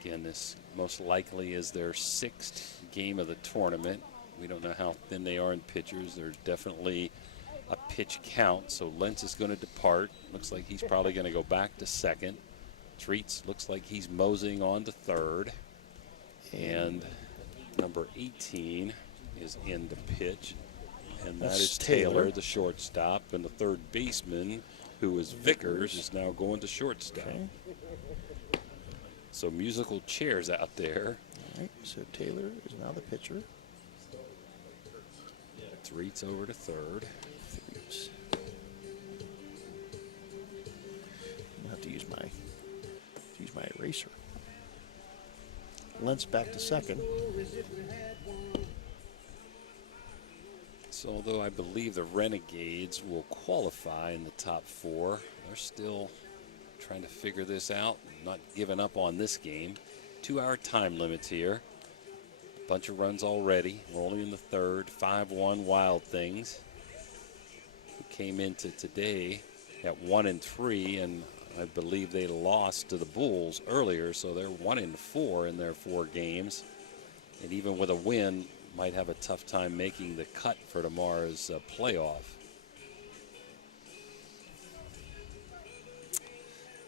Again, this most likely is their 6th game of the tournament. We don't know how thin they are in pitchers. There's definitely a pitch count, so Lentz is going to depart. Looks like he's probably going to go back to second. Treats looks like he's moseying on to third. And number 18 is in the pitch. And that is Taylor, the shortstop. And the third baseman, who is Vickers, is now going to shortstop. Okay. So musical chairs out there. All right, so Taylor is now the pitcher. Treats over to third. I'll have to use my eraser. Lentz back to second. So although I believe the Renegades will qualify in the top 4, they're still trying to figure this out. Not giving up on this game. 2-hour time limits here. Bunch of runs already. We're only in the third. 5-1 Wild Things, who came into today at 1-3, and I believe they lost to the Bulls earlier, so they're 1-4 in their 4 games. And even with a win, might have a tough time making the cut for tomorrow's playoff.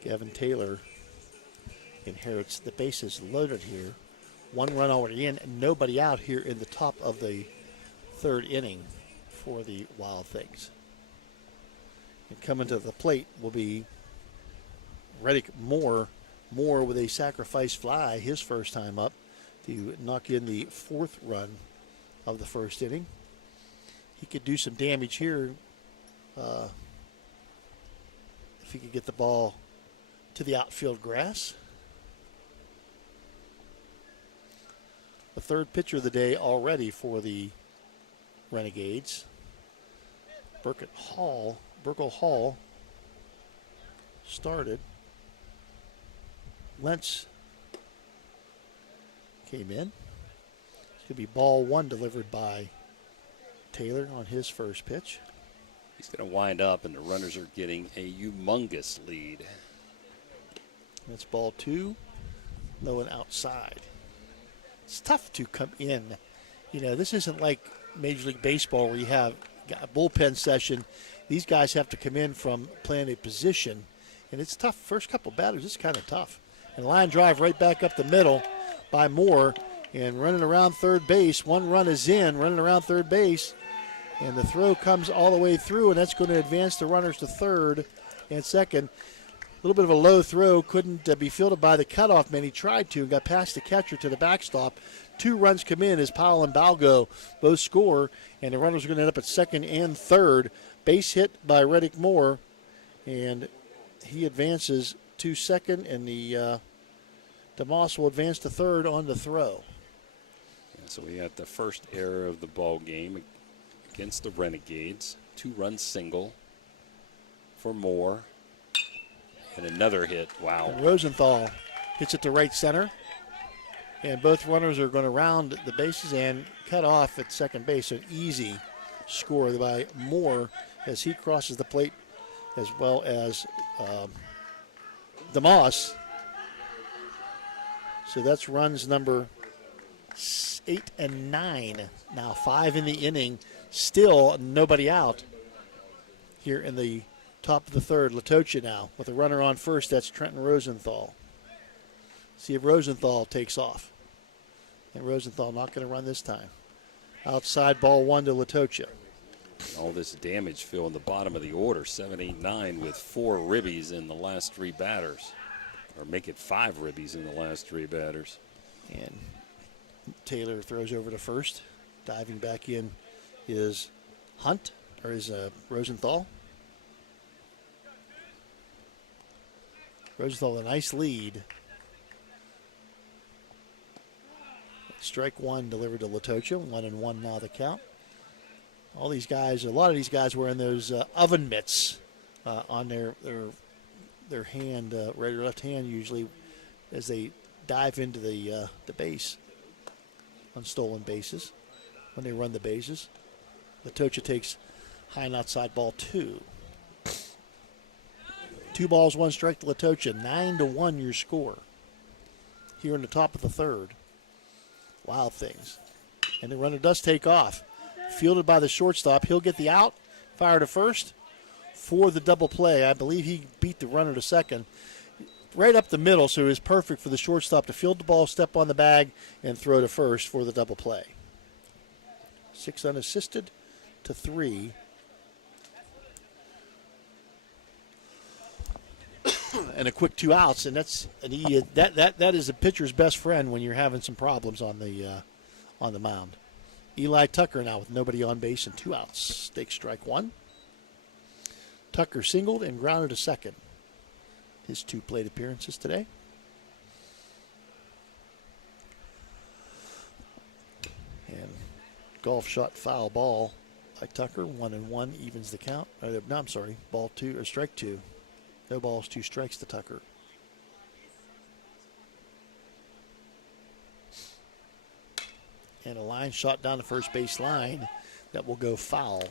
Gavin Taylor inherits the bases loaded here. 1 run already in, and nobody out here in the top of the 3rd inning for the Wild Things. And coming to the plate will be Reddick Moore with a sacrifice fly, his first time up, to knock in the 4th run of the 1st inning. He could do some damage here if he could get the ball to the outfield grass. The 3rd pitcher of the day already for the Renegades. Burkle Hall started. Lentz came in. It's going to be ball 1 delivered by Taylor on his first pitch. He's going to wind up, and the runners are getting a humongous lead. That's ball 2, low and outside. It's tough to come in. You know, this isn't like Major League Baseball where you have a bullpen session. These guys have to come in from playing a position, and it's tough. First couple batters, it's kind of tough. And line drive right back up the middle by Moore, and running around third base. 1 run is in, running around third base, and the throw comes all the way through, and that's going to advance the runners to third and second. A little bit of a low throw, couldn't be fielded by the cutoff man. He tried to and got past the catcher to the backstop. 2 runs come in as Powell and Balgo both score, and the runners are going to end up at second and third. Base hit by Reddick Moore, and he advances to second, and the DeMoss will advance to third on the throw. So we got the first error of the ball game against the Renegades. 2-run single for Moore. And another hit. Wow. And Rosenthal hits it to right center. And both runners are going to round the bases and cut off at second base. An easy score by Moore as he crosses the plate, as well as DeMoss. So that's runs number 8 and 9. Now 5 in the inning. Still nobody out here in the top of the 3rd. Latocha now with a runner on first. That's Trenton Rosenthal. See if Rosenthal takes off. And Rosenthal not going to run this time. Outside, ball 1 to Latocha. All this damage filling the bottom of the order. 7, 8, 9 with 4 ribbies in the last 3 batters. Or make it 5 ribbies in the last 3 batters. And Taylor throws over to first. Diving back in is Hunt, or is Rosenthal. Rosenthal with a nice lead. Strike 1 delivered to Latocha. 1-1 now the count. All these guys, a lot of these guys wearing those oven mitts on their hand, right or left hand usually, as they dive into the base on stolen bases when they run the bases. Latocha takes high and outside ball 2. 2 balls, 1 strike to Latocha. 9-1 your score. Here in the top of the third. Wild Things. And the runner does take off. Fielded by the shortstop. He'll get the out. Fire to first for the double play. I believe he beat the runner to second. Right up the middle, so it was perfect for the shortstop to field the ball, step on the bag, and throw to first for the double play. 6 unassisted to 3. And a quick 2 outs, and that is a pitcher's best friend when you're having some problems on the mound. Eli Tucker now with nobody on base and 2 outs. Take strike 1. Tucker singled and grounded to second. His 2 plate appearances today. And golf shot foul ball by Tucker. 1-1 evens the count. No, I'm sorry. Ball 2 or strike 2. No balls, 2 strikes to Tucker. And a line shot down the first base line that will go foul.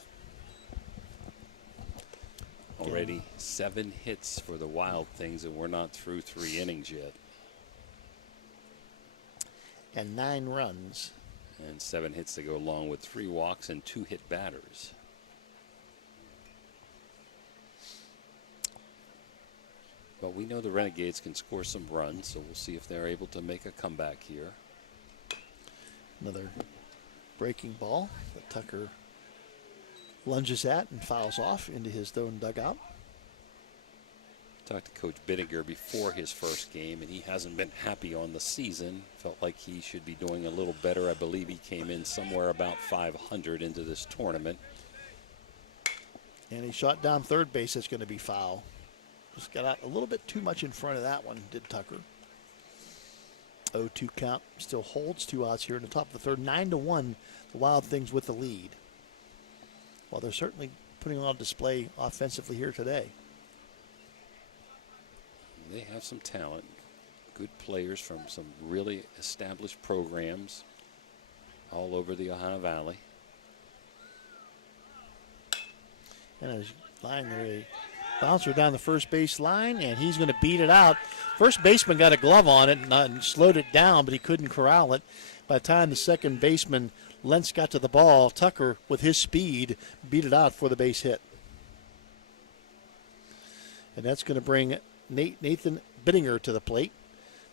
Already 7 hits for the Wild Things, and we're not through 3 innings yet. And 9 runs. And 7 hits to go along with 3 walks and 2 hit batters. But we know the Renegades can score some runs, so we'll see if they're able to make a comeback here. Another breaking ball that Tucker lunges at and fouls off into his own dugout. Talked to Coach Bittinger before his first game, and he hasn't been happy on the season. Felt like he should be doing a little better. I believe he came in somewhere about 500 into this tournament. And he shot down third base. That's going to be foul. Just got out a little bit too much in front of that one, did Tucker. 0-2 count still holds. 2 outs here in the top of the third. 9-1, the Wild Things with the lead. Well, they're certainly putting on display offensively here today. They have some talent. Good players from some really established programs all over the Ohio Valley. And a line there, a bouncer down the first base line, and he's going to beat it out. First baseman got a glove on it and slowed it down, but he couldn't corral it. By the time the second baseman, Lentz, got to the ball, Tucker, with his speed, beat it out for the base hit. And that's going to bring Nathan Bittinger to the plate.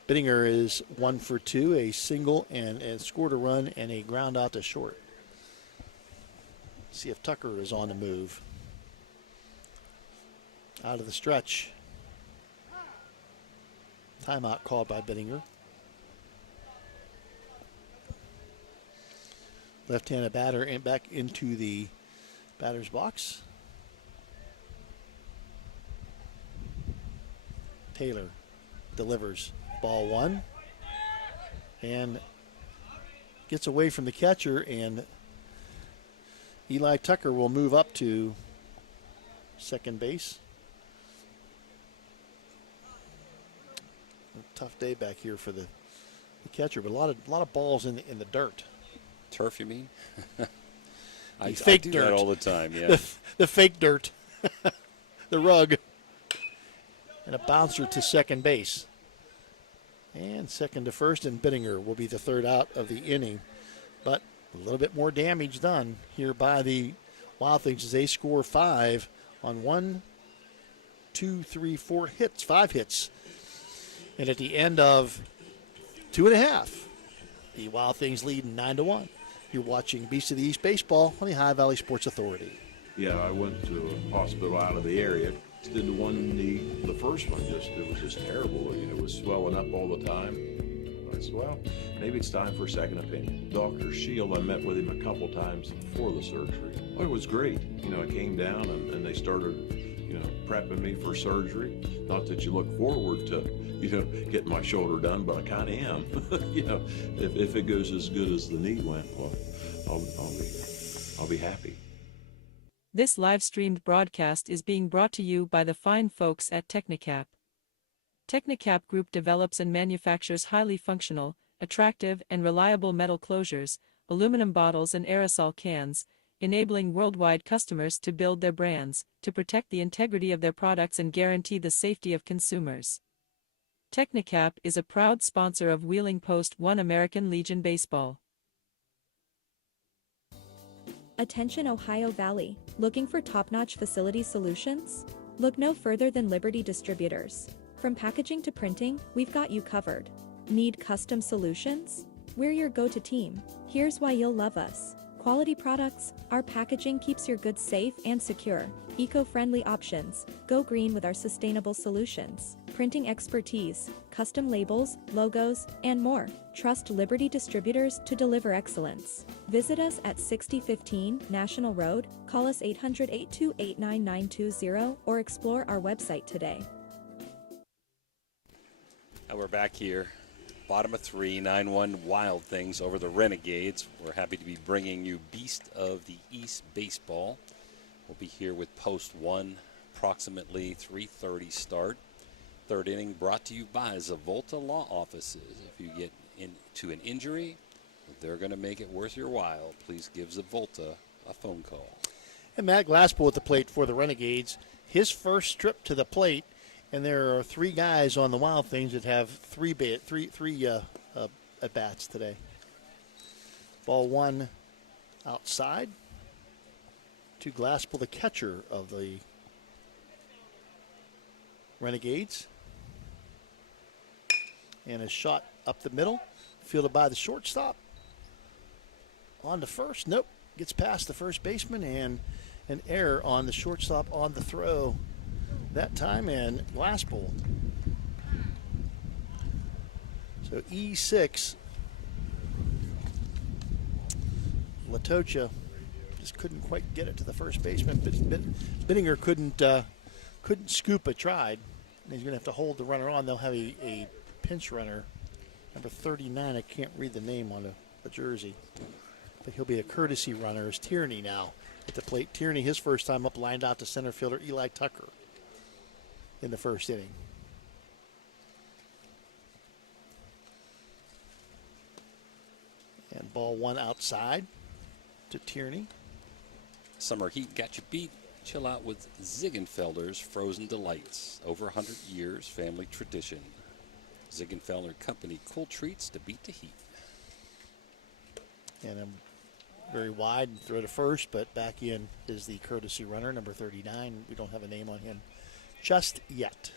Bittinger is 1 for 2, a single and scored a run and a ground out to short. See if Tucker is on the move. Out of the stretch. Timeout called by Bittinger. Left-handed batter and back into the batter's box. Taylor delivers ball 1 and gets away from the catcher, and Eli Tucker will move up to second base. A tough day back here for the catcher, but a lot of balls in the dirt. Turf, you mean? I fake do dirt that all the time, yeah. The fake dirt. The rug. And a bouncer to second base. And second to first, and Bittinger will be the third out of the inning. But a little bit more damage done here by the Wild Things as they score 5 on 1, 2, 3, 4 hits, 5 hits. And at the end of 2.5, the Wild Things lead 9-1. You're watching Beast of the East Baseball on the Ohio Valley Sports Authority. Yeah, I went to a hospital out of the area. Did the one, the first one, it was just terrible. It was swelling up all the time. I said, well, maybe it's time for a second opinion. Dr. Shield, I met with him a couple times before the surgery. Oh, it was great. I came down and they started, prepping me for surgery. Not that you look forward to, getting my shoulder done, but I kind of am. If it goes as good as the knee went, well, I'll be happy. This live-streamed broadcast is being brought to you by the fine folks at Technicap. Technicap Group develops and manufactures highly functional, attractive, and reliable metal closures, aluminum bottles and aerosol cans, enabling worldwide customers to build their brands, to protect the integrity of their products and guarantee the safety of consumers. Technicap is a proud sponsor of Wheeling Post 1 American Legion Baseball. Attention Ohio Valley, looking for top-notch facility solutions? Look no further than Liberty Distributors. From packaging to printing, we've got you covered. Need custom solutions? We're your go-to team. Here's why you'll love us. Quality products, our packaging keeps your goods safe and secure. Eco-friendly options, go green with our sustainable solutions. Printing expertise, custom labels, logos, and more. Trust Liberty Distributors to deliver excellence. Visit us at 6015 National Road, call us 800-828-9920, or explore our website today. And we're back here. Bottom of 3, 9-1 Wild Things over the Renegades. We're happy to be bringing you Beast of the East baseball. We'll be here with Post 1, approximately 3:30 start. Third inning brought to you by Zavolta Law Offices. If you get into an injury, they're going to make it worth your while. Please give Zavolta a phone call. And Matt Glasspool at the plate for the Renegades. His first trip to the plate, and there are 3 guys on the Wild Things that have three at-bats today. Ball 1 outside to Glasspool, the catcher of the Renegades. And a shot up the middle, fielded by the shortstop. On to first, nope, gets past the first baseman, and an error on the shortstop on the throw that time, and Glasspool. So E6, Latocha just couldn't quite get it to the first baseman, but Bittinger couldn't scoop a tried. And he's going to have to hold the runner on. They'll have a pinch runner, number 39. I can't read the name on the jersey, but he'll be a courtesy runner. Is Tierney now at the plate? Tierney, his first time up, lined out to center fielder Eli Tucker in the first inning. And ball 1 outside to Tierney. Summer heat got you beat. Chill out with Ziegenfelder's Frozen Delights. Over 100 years, family tradition. Ziegenfelder Company, cool treats to beat the heat. And very wide, throw to first, but back in is the courtesy runner, number 39. We don't have a name on him just yet.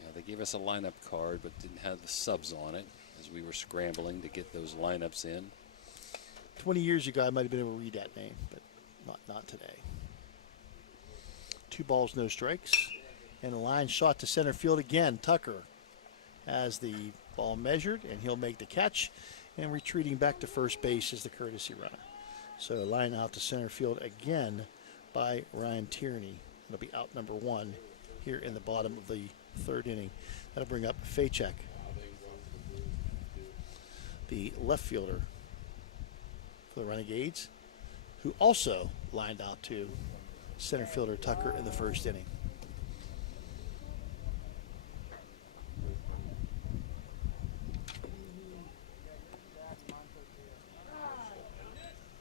Yeah, they gave us a lineup card, but didn't have the subs on it as we were scrambling to get those lineups in. 20 years ago, I might have been able to read that name, but not today. 2 balls, no strikes. And a line shot to center field again. Tucker has the ball measured, and he'll make the catch. And retreating back to first base is the courtesy runner. So a line out to center field again by Ryan Tierney. It'll be out number 1 here in the bottom of the 3rd inning. That'll bring up Facek, the left fielder for the Renegades, who also lined out to center fielder Tucker in the first inning.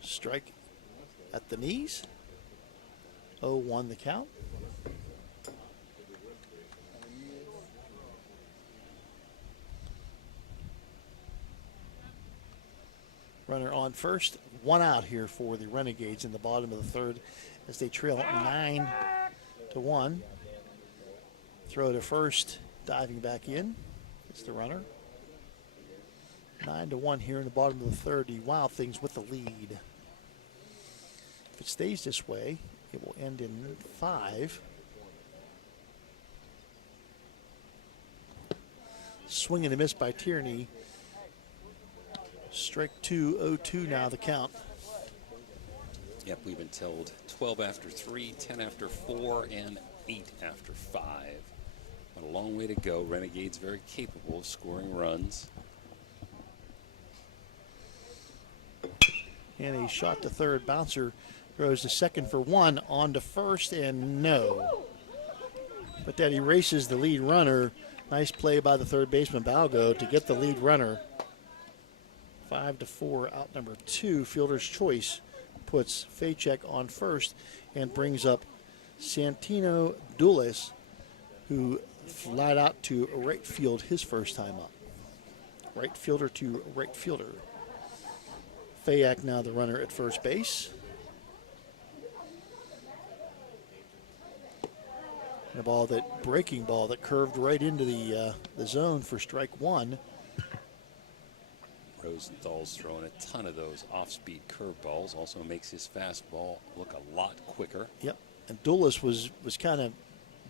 Strike at the knees. 0-1 the count. Runner on first. 1 out here for the Renegades in the bottom of the 3rd as they trail 9-1. Throw to first, diving back in. It's the runner. 9-1 here in the bottom of the 3rd. The Wild Things with the lead. If it stays this way, it will end in 5. Swing and a miss by Tierney. Strike 2, 0-2 now the count. Yep, we've been told 12 after 3, 10 after 4, and 8 after 5. But a long way to go. Renegades very capable of scoring runs. And a shot to third. Bouncer goes to second for one, on to first, and no. But that erases the lead runner. Nice play by the third baseman, Balgo, to get the lead runner. 5-4, out number 2. Fielder's choice puts Facek on first and brings up Santino Dulis, who flied out to right field his first time up. Right fielder to right fielder. Fayak now the runner at first base. The breaking ball that curved right into the zone for strike one. Rosenthal's throwing a ton of those off-speed curveballs. Also makes his fastball look a lot quicker. Yep. And Dulis was kind of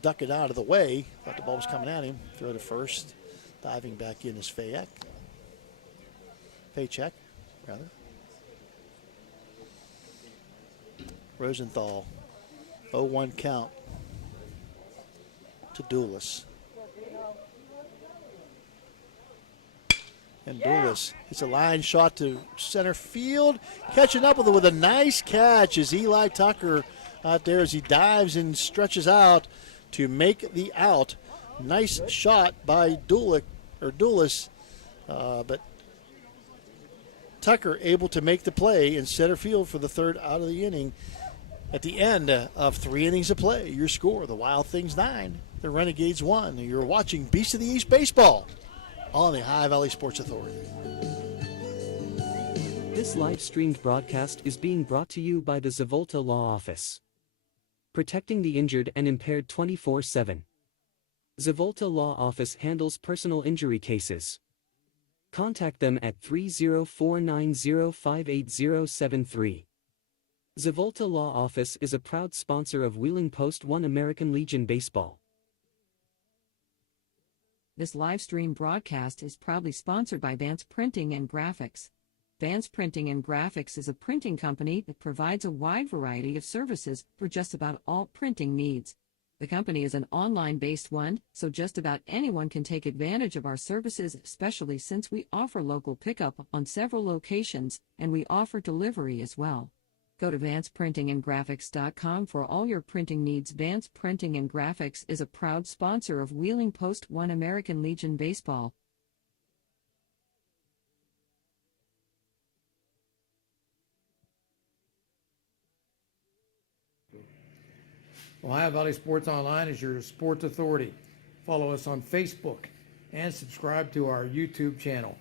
ducking out of the way. Thought the ball was coming at him. Throw to first. Diving back in is Facek, rather. Rosenthal. 0-1 count to Dulis. And Dulis hits a line shot to center field. Catching up with a nice catch is Eli Tucker out there as he dives and stretches out to make the out. Nice shot by Dulis, but Tucker able to make the play in center field for the third out of the inning. At the end of 3 innings of play, your score, the Wild Things 9, the Renegades 1. You're watching Beast of the East Baseball on the Ohio Valley Sports Authority. This live-streamed broadcast is being brought to you by the Zavolta Law Office. Protecting the injured and impaired 24/7. Zavolta Law Office handles personal injury cases. Contact them at 304-905-8073. Zavolta Law Office is a proud sponsor of Wheeling Post 1 American Legion Baseball. This live stream broadcast is proudly sponsored by Vance Printing and Graphics. Vance Printing and Graphics is a printing company that provides a wide variety of services for just about all printing needs. The company is an online-based one, so just about anyone can take advantage of our services, especially since we offer local pickup on several locations, and we offer delivery as well. Go to vanceprintingandgraphics.com for all your printing needs. Vance Printing and Graphics is a proud sponsor of Wheeling Post 1 American Legion Baseball. Ohio Valley Sports Online is your sports authority. Follow us on Facebook and subscribe to our YouTube channel.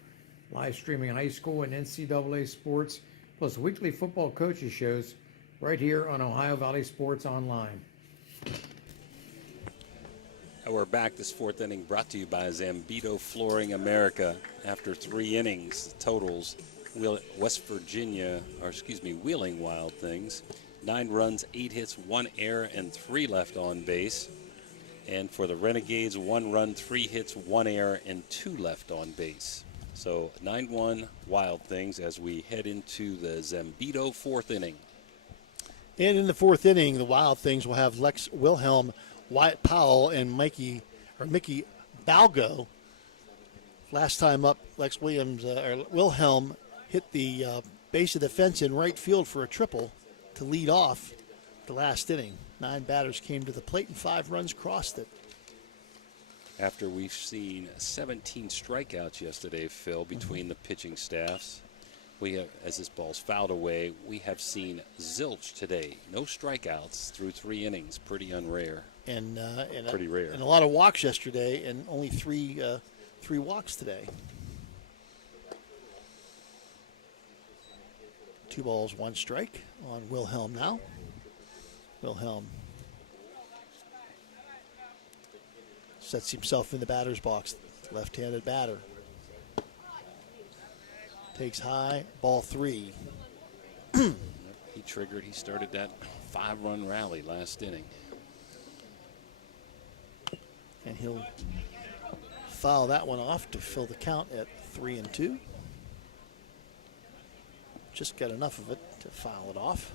Live streaming high school and NCAA sports, plus weekly football coaches shows right here on Ohio Valley Sports Online. And we're back. This 4th inning brought to you by Zambito Flooring America. After 3 innings, totals, Wheeling Wild Things. 9 runs, 8 hits, 1 error, and 3 left on base. And for the Renegades, 1 run, 3 hits, 1 error, and 2 left on base. So 9-1 Wild Things as we head into the Zambito 4th inning. And in the 4th inning, the Wild Things will have Lex Wilhelm, Wyatt Powell, and Mickey Balgo. Last time up, Wilhelm hit the base of the fence in right field for a triple to lead off the last inning. 9 batters came to the plate and 5 runs crossed it. After we've seen 17 strikeouts yesterday, Phil, between the pitching staffs, we have, as this ball's fouled away, we have seen zilch today. No strikeouts through 3 innings. Pretty unrare. Pretty rare. And a lot of walks yesterday, and only 3 walks today. 2 balls, 1 strike on Wilhelm now. Wilhelm sets himself in the batter's box. Left-handed batter. Takes high, ball 3. He started that 5-run rally last inning. And he'll foul that one off to fill the count at 3-2. Just got enough of it to foul it off.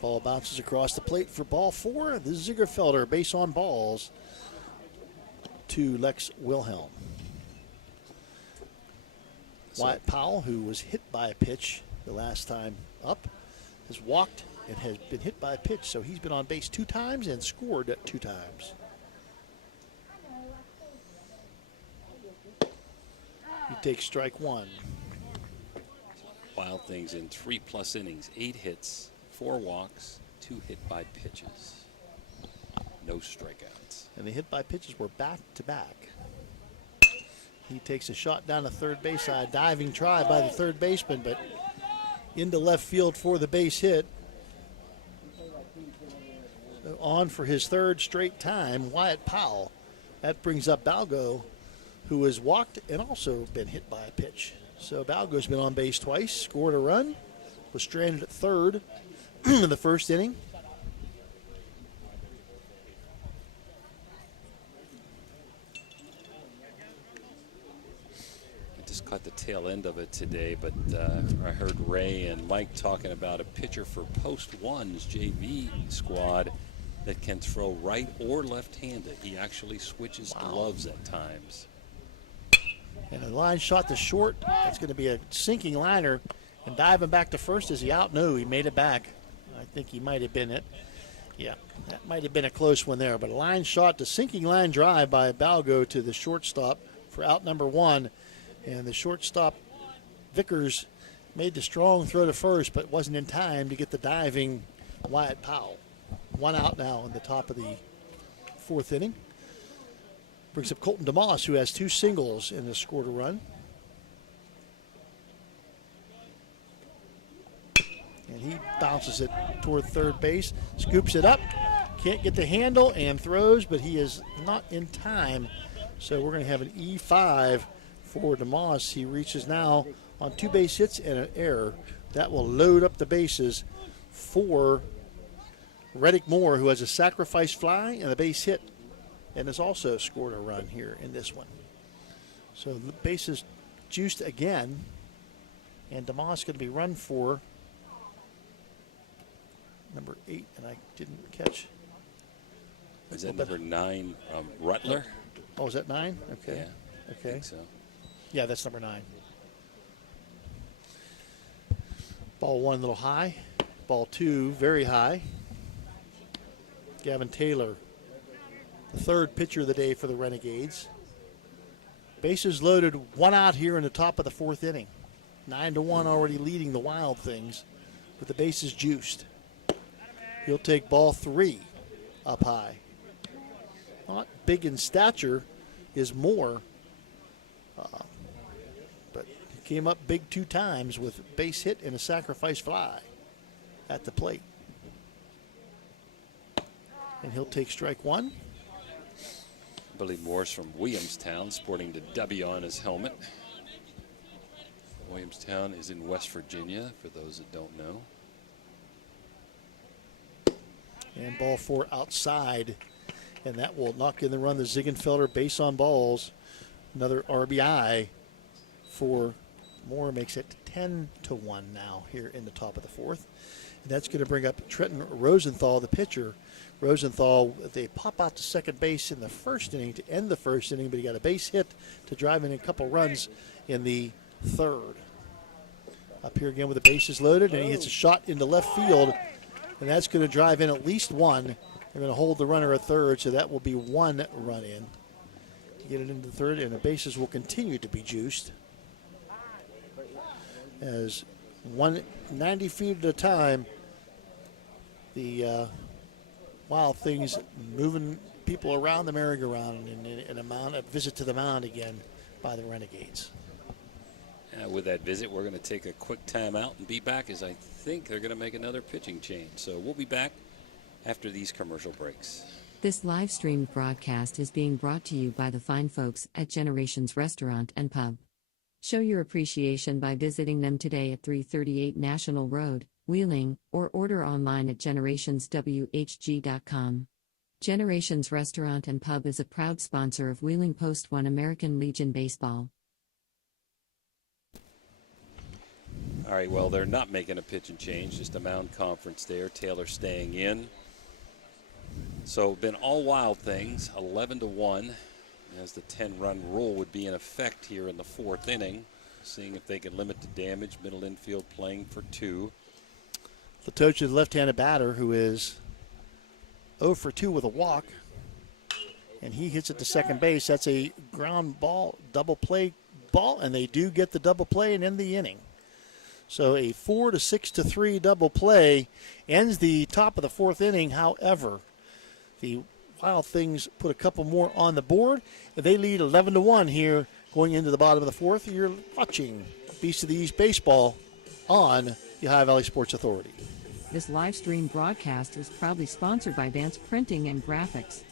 ball bounces across the plate for ball 4. The Zieglerfelder base on balls to Lex Wilhelm. Wyatt Powell, who was hit by a pitch the last time up, has walked and has been hit by a pitch, so he's been on base 2 times and scored 2 times. He takes strike 1. Wild Things in 3+ innings, 8 hits, 4 walks, 2 hit by pitches. No strikeouts. And the hit by pitches were back to back. He takes a shot down the third base side, diving try by the third baseman, but into left field for the base hit. So on for his 3rd straight time, Wyatt Powell. That brings up Balgo, who has walked and also been hit by a pitch. So Balgo's been on base twice, scored a run, was stranded at third in the first inning. Caught the tail end of it today, but I heard Ray and Mike talking about a pitcher for Post 1's JV squad that can throw right or left-handed. He actually switches gloves at times. And a line shot to short. That's going to be a sinking liner. And diving back to first as he out. No, he made it back. I think he might have been it. Yeah, that might have been a close one there. But a line shot to sinking line drive by Balgo to the shortstop for out number 1. And the shortstop, Vickers, made the strong throw to first, but wasn't in time to get the diving Wyatt Powell. 1 out now in the top of the 4th inning. Brings up Colton DeMoss, who has 2 singles and has scored a run. And he bounces it toward third base, scoops it up, can't get the handle, and throws, but he is not in time. So we're going to have an E5 for DeMoss. He reaches now on 2 base hits and an error. That will load up the bases for Reddick Moore, who has a sacrifice fly and a base hit and has also scored a run here in this one. So the bases juiced again, and DeMoss going to be run for number 8, and I didn't catch. Is that number 9, Rutler? Oh, is that 9? Okay. Yeah, okay. I think so. Yeah, that's number 9. Ball 1 a little high. Ball 2 very high. Gavin Taylor, the 3rd pitcher of the day for the Renegades. Bases loaded, 1 out here in the top of the 4th inning. 9-1 already leading the Wild Things with the bases juiced. He'll take ball 3 up high. Not big in stature is Moore. But he came up big 2 times with a base hit and a sacrifice fly at the plate. And he'll take strike 1. I believe Moore's from Williamstown, sporting the W on his helmet. Williamstown is in West Virginia, for those that don't know. And ball 4 outside. And that will knock in the run. The Zieglerfelder base on balls. Another RBI for Moore, makes it 10-1 now here in the top of the 4th. And that's going to bring up Trenton Rosenthal, the pitcher. Rosenthal, they pop out to second base in the first inning to end the first inning, but he got a base hit to drive in a couple runs in the 3rd. Up here again with the bases loaded, and he hits a shot into left field, and that's going to drive in at least 1. They're going to hold the runner at third, so that will be 1 run in. Get it into the 3rd, and the bases will continue to be juiced as 190 feet at a time. The Wild Things moving people around the merry-go-round and a visit to the mound again by the Renegades. With that visit, we're going to take a quick time out and be back, as I think they're going to make another pitching change. So we'll be back after these commercial breaks. This live streamed broadcast is being brought to you by the fine folks at Generations Restaurant and Pub. Show your appreciation by visiting them today at 338 National Road, Wheeling, or order online at generationswhg.com. Generations Restaurant and Pub is a proud sponsor of Wheeling Post 1 American Legion Baseball. All right, well, they're not making a pitch and change, just a mound conference there. Taylor staying in. So been all Wild Things, 11-1, as the 10-run rule would be in effect here in the 4th inning. Seeing if they can limit the damage. Middle infield playing for 2. Latocha, the left-handed batter, who is 0 for 2 with a walk, and he hits it to second base. That's a ground ball, double play ball, and they do get the double play and end the inning. So a 4 to 6 to 3 double play ends the top of the 4th inning. However, the Wild Things put a couple more on the board, and they lead 11-1 here going into the bottom of the 4th. You're watching Beast of the East Baseball on the Ohio Valley Sports Authority. This live stream broadcast is proudly sponsored by Vance Printing and Graphics.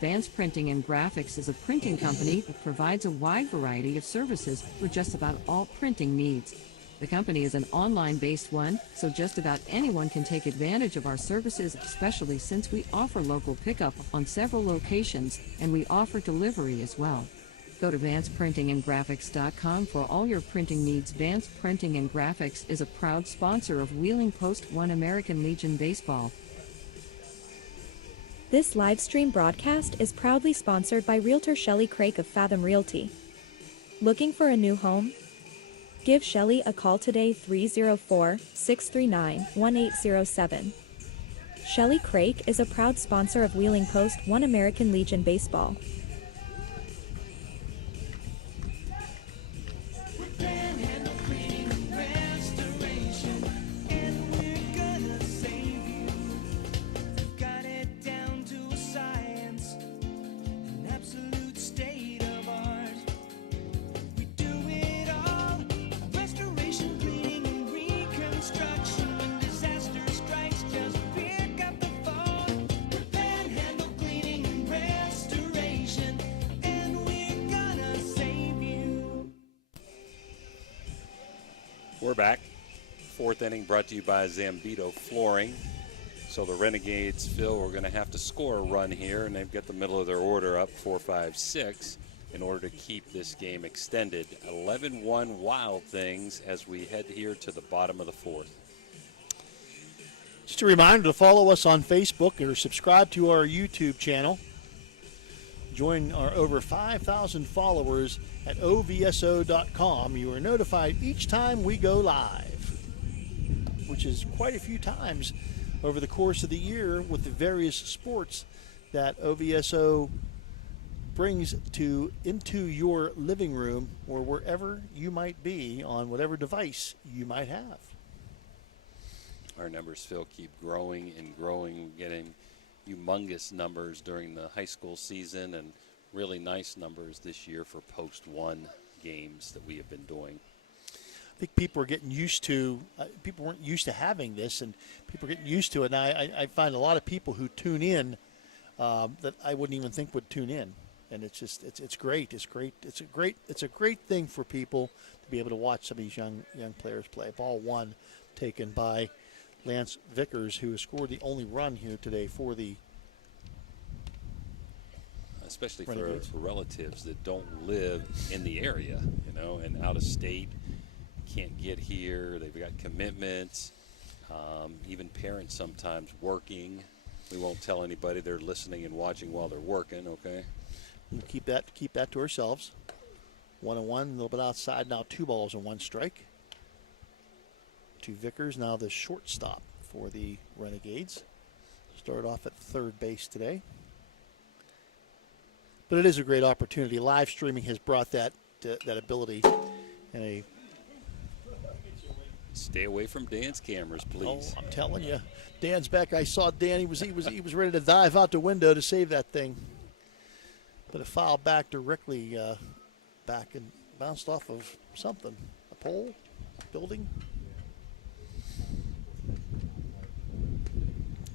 Vance Printing and Graphics is a printing company that provides a wide variety of services for just about all printing needs. The company is an online-based one, so just about anyone can take advantage of our services, especially since we offer local pickup on several locations, and we offer delivery as well. Go to VancePrintingandGraphics.com for all your printing needs. Vance Printing and Graphics is a proud sponsor of Wheeling Post 1 American Legion Baseball. This live stream broadcast is proudly sponsored by Realtor Shelley Craig of Fathom Realty. Looking for a new home? Give Shelley a call today, 304-639-1807. Shelley Craig is a proud sponsor of Wheeling Post 1 American Legion Baseball. We're back. 4th inning brought to you by Zambito Flooring. So the Renegades, Phil, we're going to have to score a run here, and they've got the middle of their order up 4-5-6 in order to keep this game extended. 11-1 Wild Things as we head here to the bottom of the 4th. Just a reminder to follow us on Facebook or subscribe to our YouTube channel. Join our over 5,000 followers at ovso.com. You are notified each time we go live, which is quite a few times over the course of the year with the various sports that OVSO brings into your living room or wherever you might be on whatever device you might have. Our numbers, Phil, keep growing and growing, getting humongous numbers during the high school season and really nice numbers this year for post-1 games that we have been doing. I think people are getting used to, people weren't used to having this, and people are getting used to it. And I find a lot of people who tune in that I wouldn't even think would tune in. And it's just, it's great. It's great. It's a great thing for people to be able to watch some of these young players play. Ball 1 taken by Lance Vickers, who has scored the only run here today for the especially for relatives that don't live in the area, and out of state, can't get here. They've got commitments. Even parents sometimes working. We won't tell anybody they're listening and watching while they're working. Okay. We'll keep that to ourselves. 1-1, a little bit outside now. 2 balls and 1 strike. To Vickers, now the shortstop for the Renegades. Start off at third base today. But it is a great opportunity. Live streaming has brought that ability. And stay away from Dan's cameras, please. Oh, I'm telling you, Dan's back. I saw Dan. He was ready to dive out the window to save that thing, but it filed back directly back and bounced off of something, a pole, building.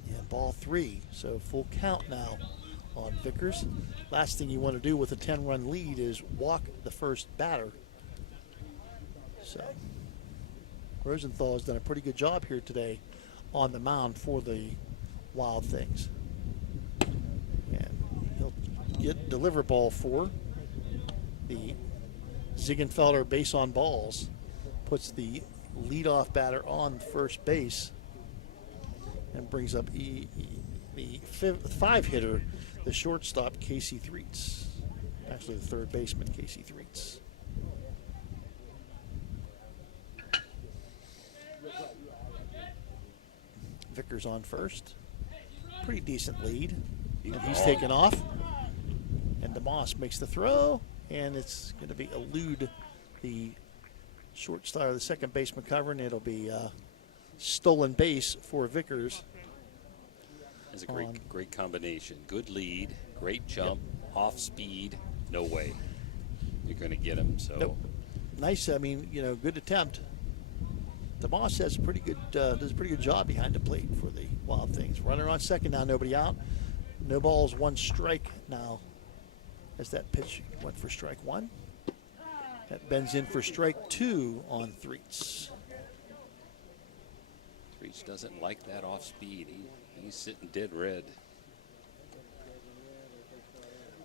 Yeah, ball 3. So full count now on Vickers. Last thing you want to do with a 10-run lead is walk the first batter. So Rosenthal has done a pretty good job here today on the mound for the Wild Things. And he'll deliver ball 4. The Ziegenfelder base on balls puts the leadoff batter on first base, and brings up the 5-hitter, the shortstop, Casey Threets. Actually, the third baseman, Casey Threets. Vickers on first. Pretty decent lead. And he's taken off. And DeMoss makes the throw. And it's going to be elude the shortstop or the second baseman covering. It'll be stolen base for Vickers. It's a great combination. Good lead, great jump, off speed. No way you're going to get him. So nope. Nice. I mean, good attempt. DeMoss has does a pretty good job behind the plate for the Wild Things. Runner on second now, nobody out. No balls, one strike now. As that pitch went for strike one. That bends in for strike two on Threets. Threets doesn't like that off speed. He's sitting dead red.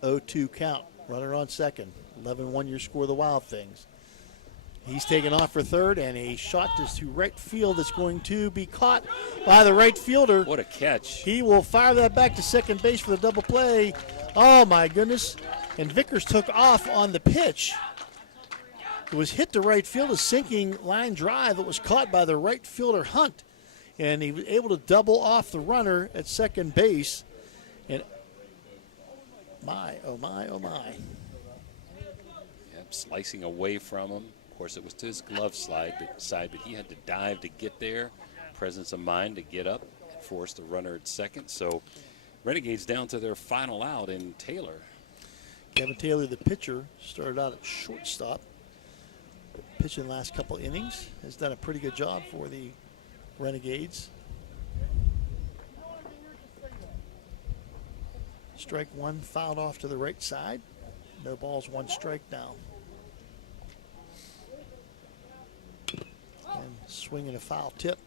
0-2 count. Runner on second. 11-1 your score, the Wild Things. He's taken off for third, and a shot to right field is going to be caught by the right fielder. What a catch. He will fire that back to second base for the double play. Oh, my goodness. And Vickers took off on the pitch. It was hit to right field, a sinking line drive that was caught by the right fielder, Hunt. And he was able to double off the runner at second base. And my, oh, my, oh, my. Yep, slicing away from him. Of course, it was to his glove side, but he had to dive to get there. Presence of mind to get up and force the runner at second. So Renegades down to their final out in Taylor. Kevin Taylor, the pitcher, started out at shortstop. Pitching the last couple innings. Has done a pretty good job for the Renegades. Strike one, fouled off to the right side. No balls, one strike now. And swinging a foul tip.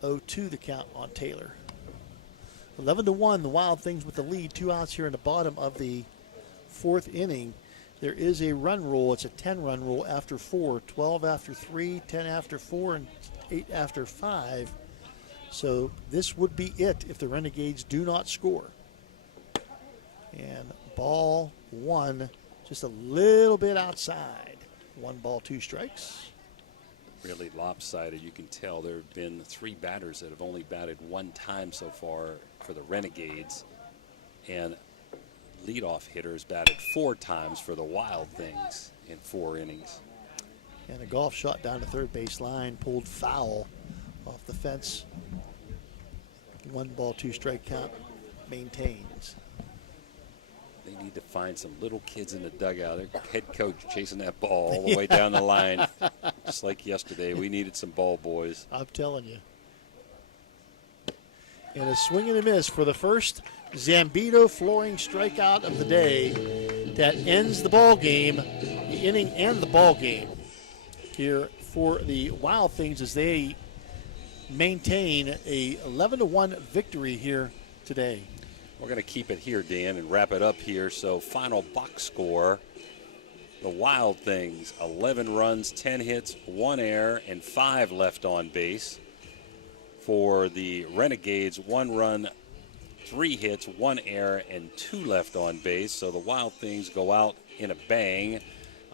0-2 the count on Taylor. 11-1, the Wild Things with the lead. 2 outs here in the bottom of the fourth inning. There is a run rule. It's a 10-run rule after 4, 12 after 3, 10 after 4, and 8 after 5. So this would be it if the Renegades do not score. And ball one, just a little bit outside. 1 ball, 2 strikes. Really lopsided. You can tell there have been 3 batters that have only batted 1 time so far for the Renegades. And leadoff hitters batted 4 times for the Wild Things in 4 innings. And a golf shot down the third base line, pulled foul off the fence. 1 ball, 2 strike count maintains. They need to find some little kids in the dugout. Their head coach chasing that ball all the way down the line. Just like yesterday, we needed some ball boys. I'm telling you. And a swing and a miss for the first Zambito flooring strikeout of the day. That ends the ball game, the inning and the ball game here for the Wild Things as they maintain a 11-1 victory here today. We're going to keep it here, Dan, and wrap it up here. So final box score, the Wild Things, 11 runs, 10 hits, 1 error, and 5 left on base. For the Renegades, 1 run, 3 hits, 1 error, and 2 left on base. So the Wild Things go out in a bang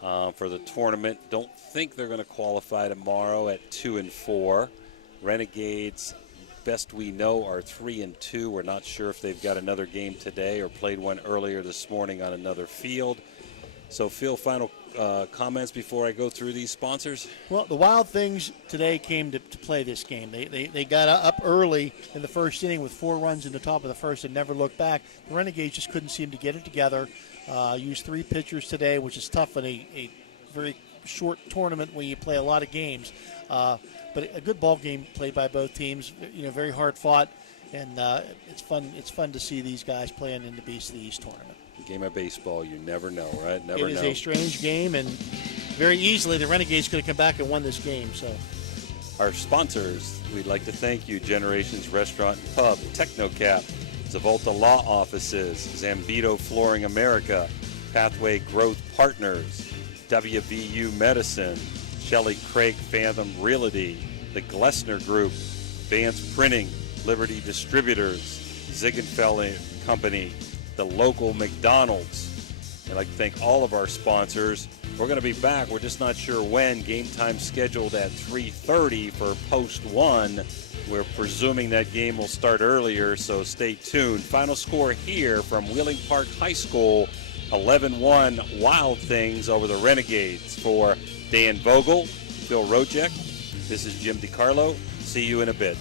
for the tournament. Don't think they're going to qualify tomorrow at 2-4. Renegades, best we know, are 3-2. We're not sure if they've got another game today or played one earlier this morning on another field. So, Phil, final comments before I go through these sponsors? Well, the Wild Things today came to play this game. They got up early in the first inning with 4 runs in the top of the first and never looked back. The Renegades just couldn't seem to get it together. Used 3 pitchers today, which is tough in a very short tournament where you play a lot of games. But a good ball game played by both teams. Very hard fought, and it's fun. It's fun to see these guys playing in the Beast of the East tournament. Game of baseball, you never know, right? Never know. It is a strange game, and very easily the Renegades could have come back and won this game. So, our sponsors, we'd like to thank you: Generations Restaurant and Pub, Technocap, Zavolta Law Offices, Zambito Flooring America, Pathway Growth Partners, WVU Medicine, Shelley Craig Fathom Realty, the Glessner Group, Vance Printing, Liberty Distributors, Ziegenfeld Company, the local McDonald's. I'd like to thank all of our sponsors. We're going to be back. We're just not sure when. Game time scheduled at 3:30 for Post 1. We're presuming that game will start earlier, so stay tuned. Final score here from Wheeling Park High School, 11-1 Wild Things over the Renegades. For Dan Vogel, Phil Rojek, this is Jim DiCarlo. See you in a bit.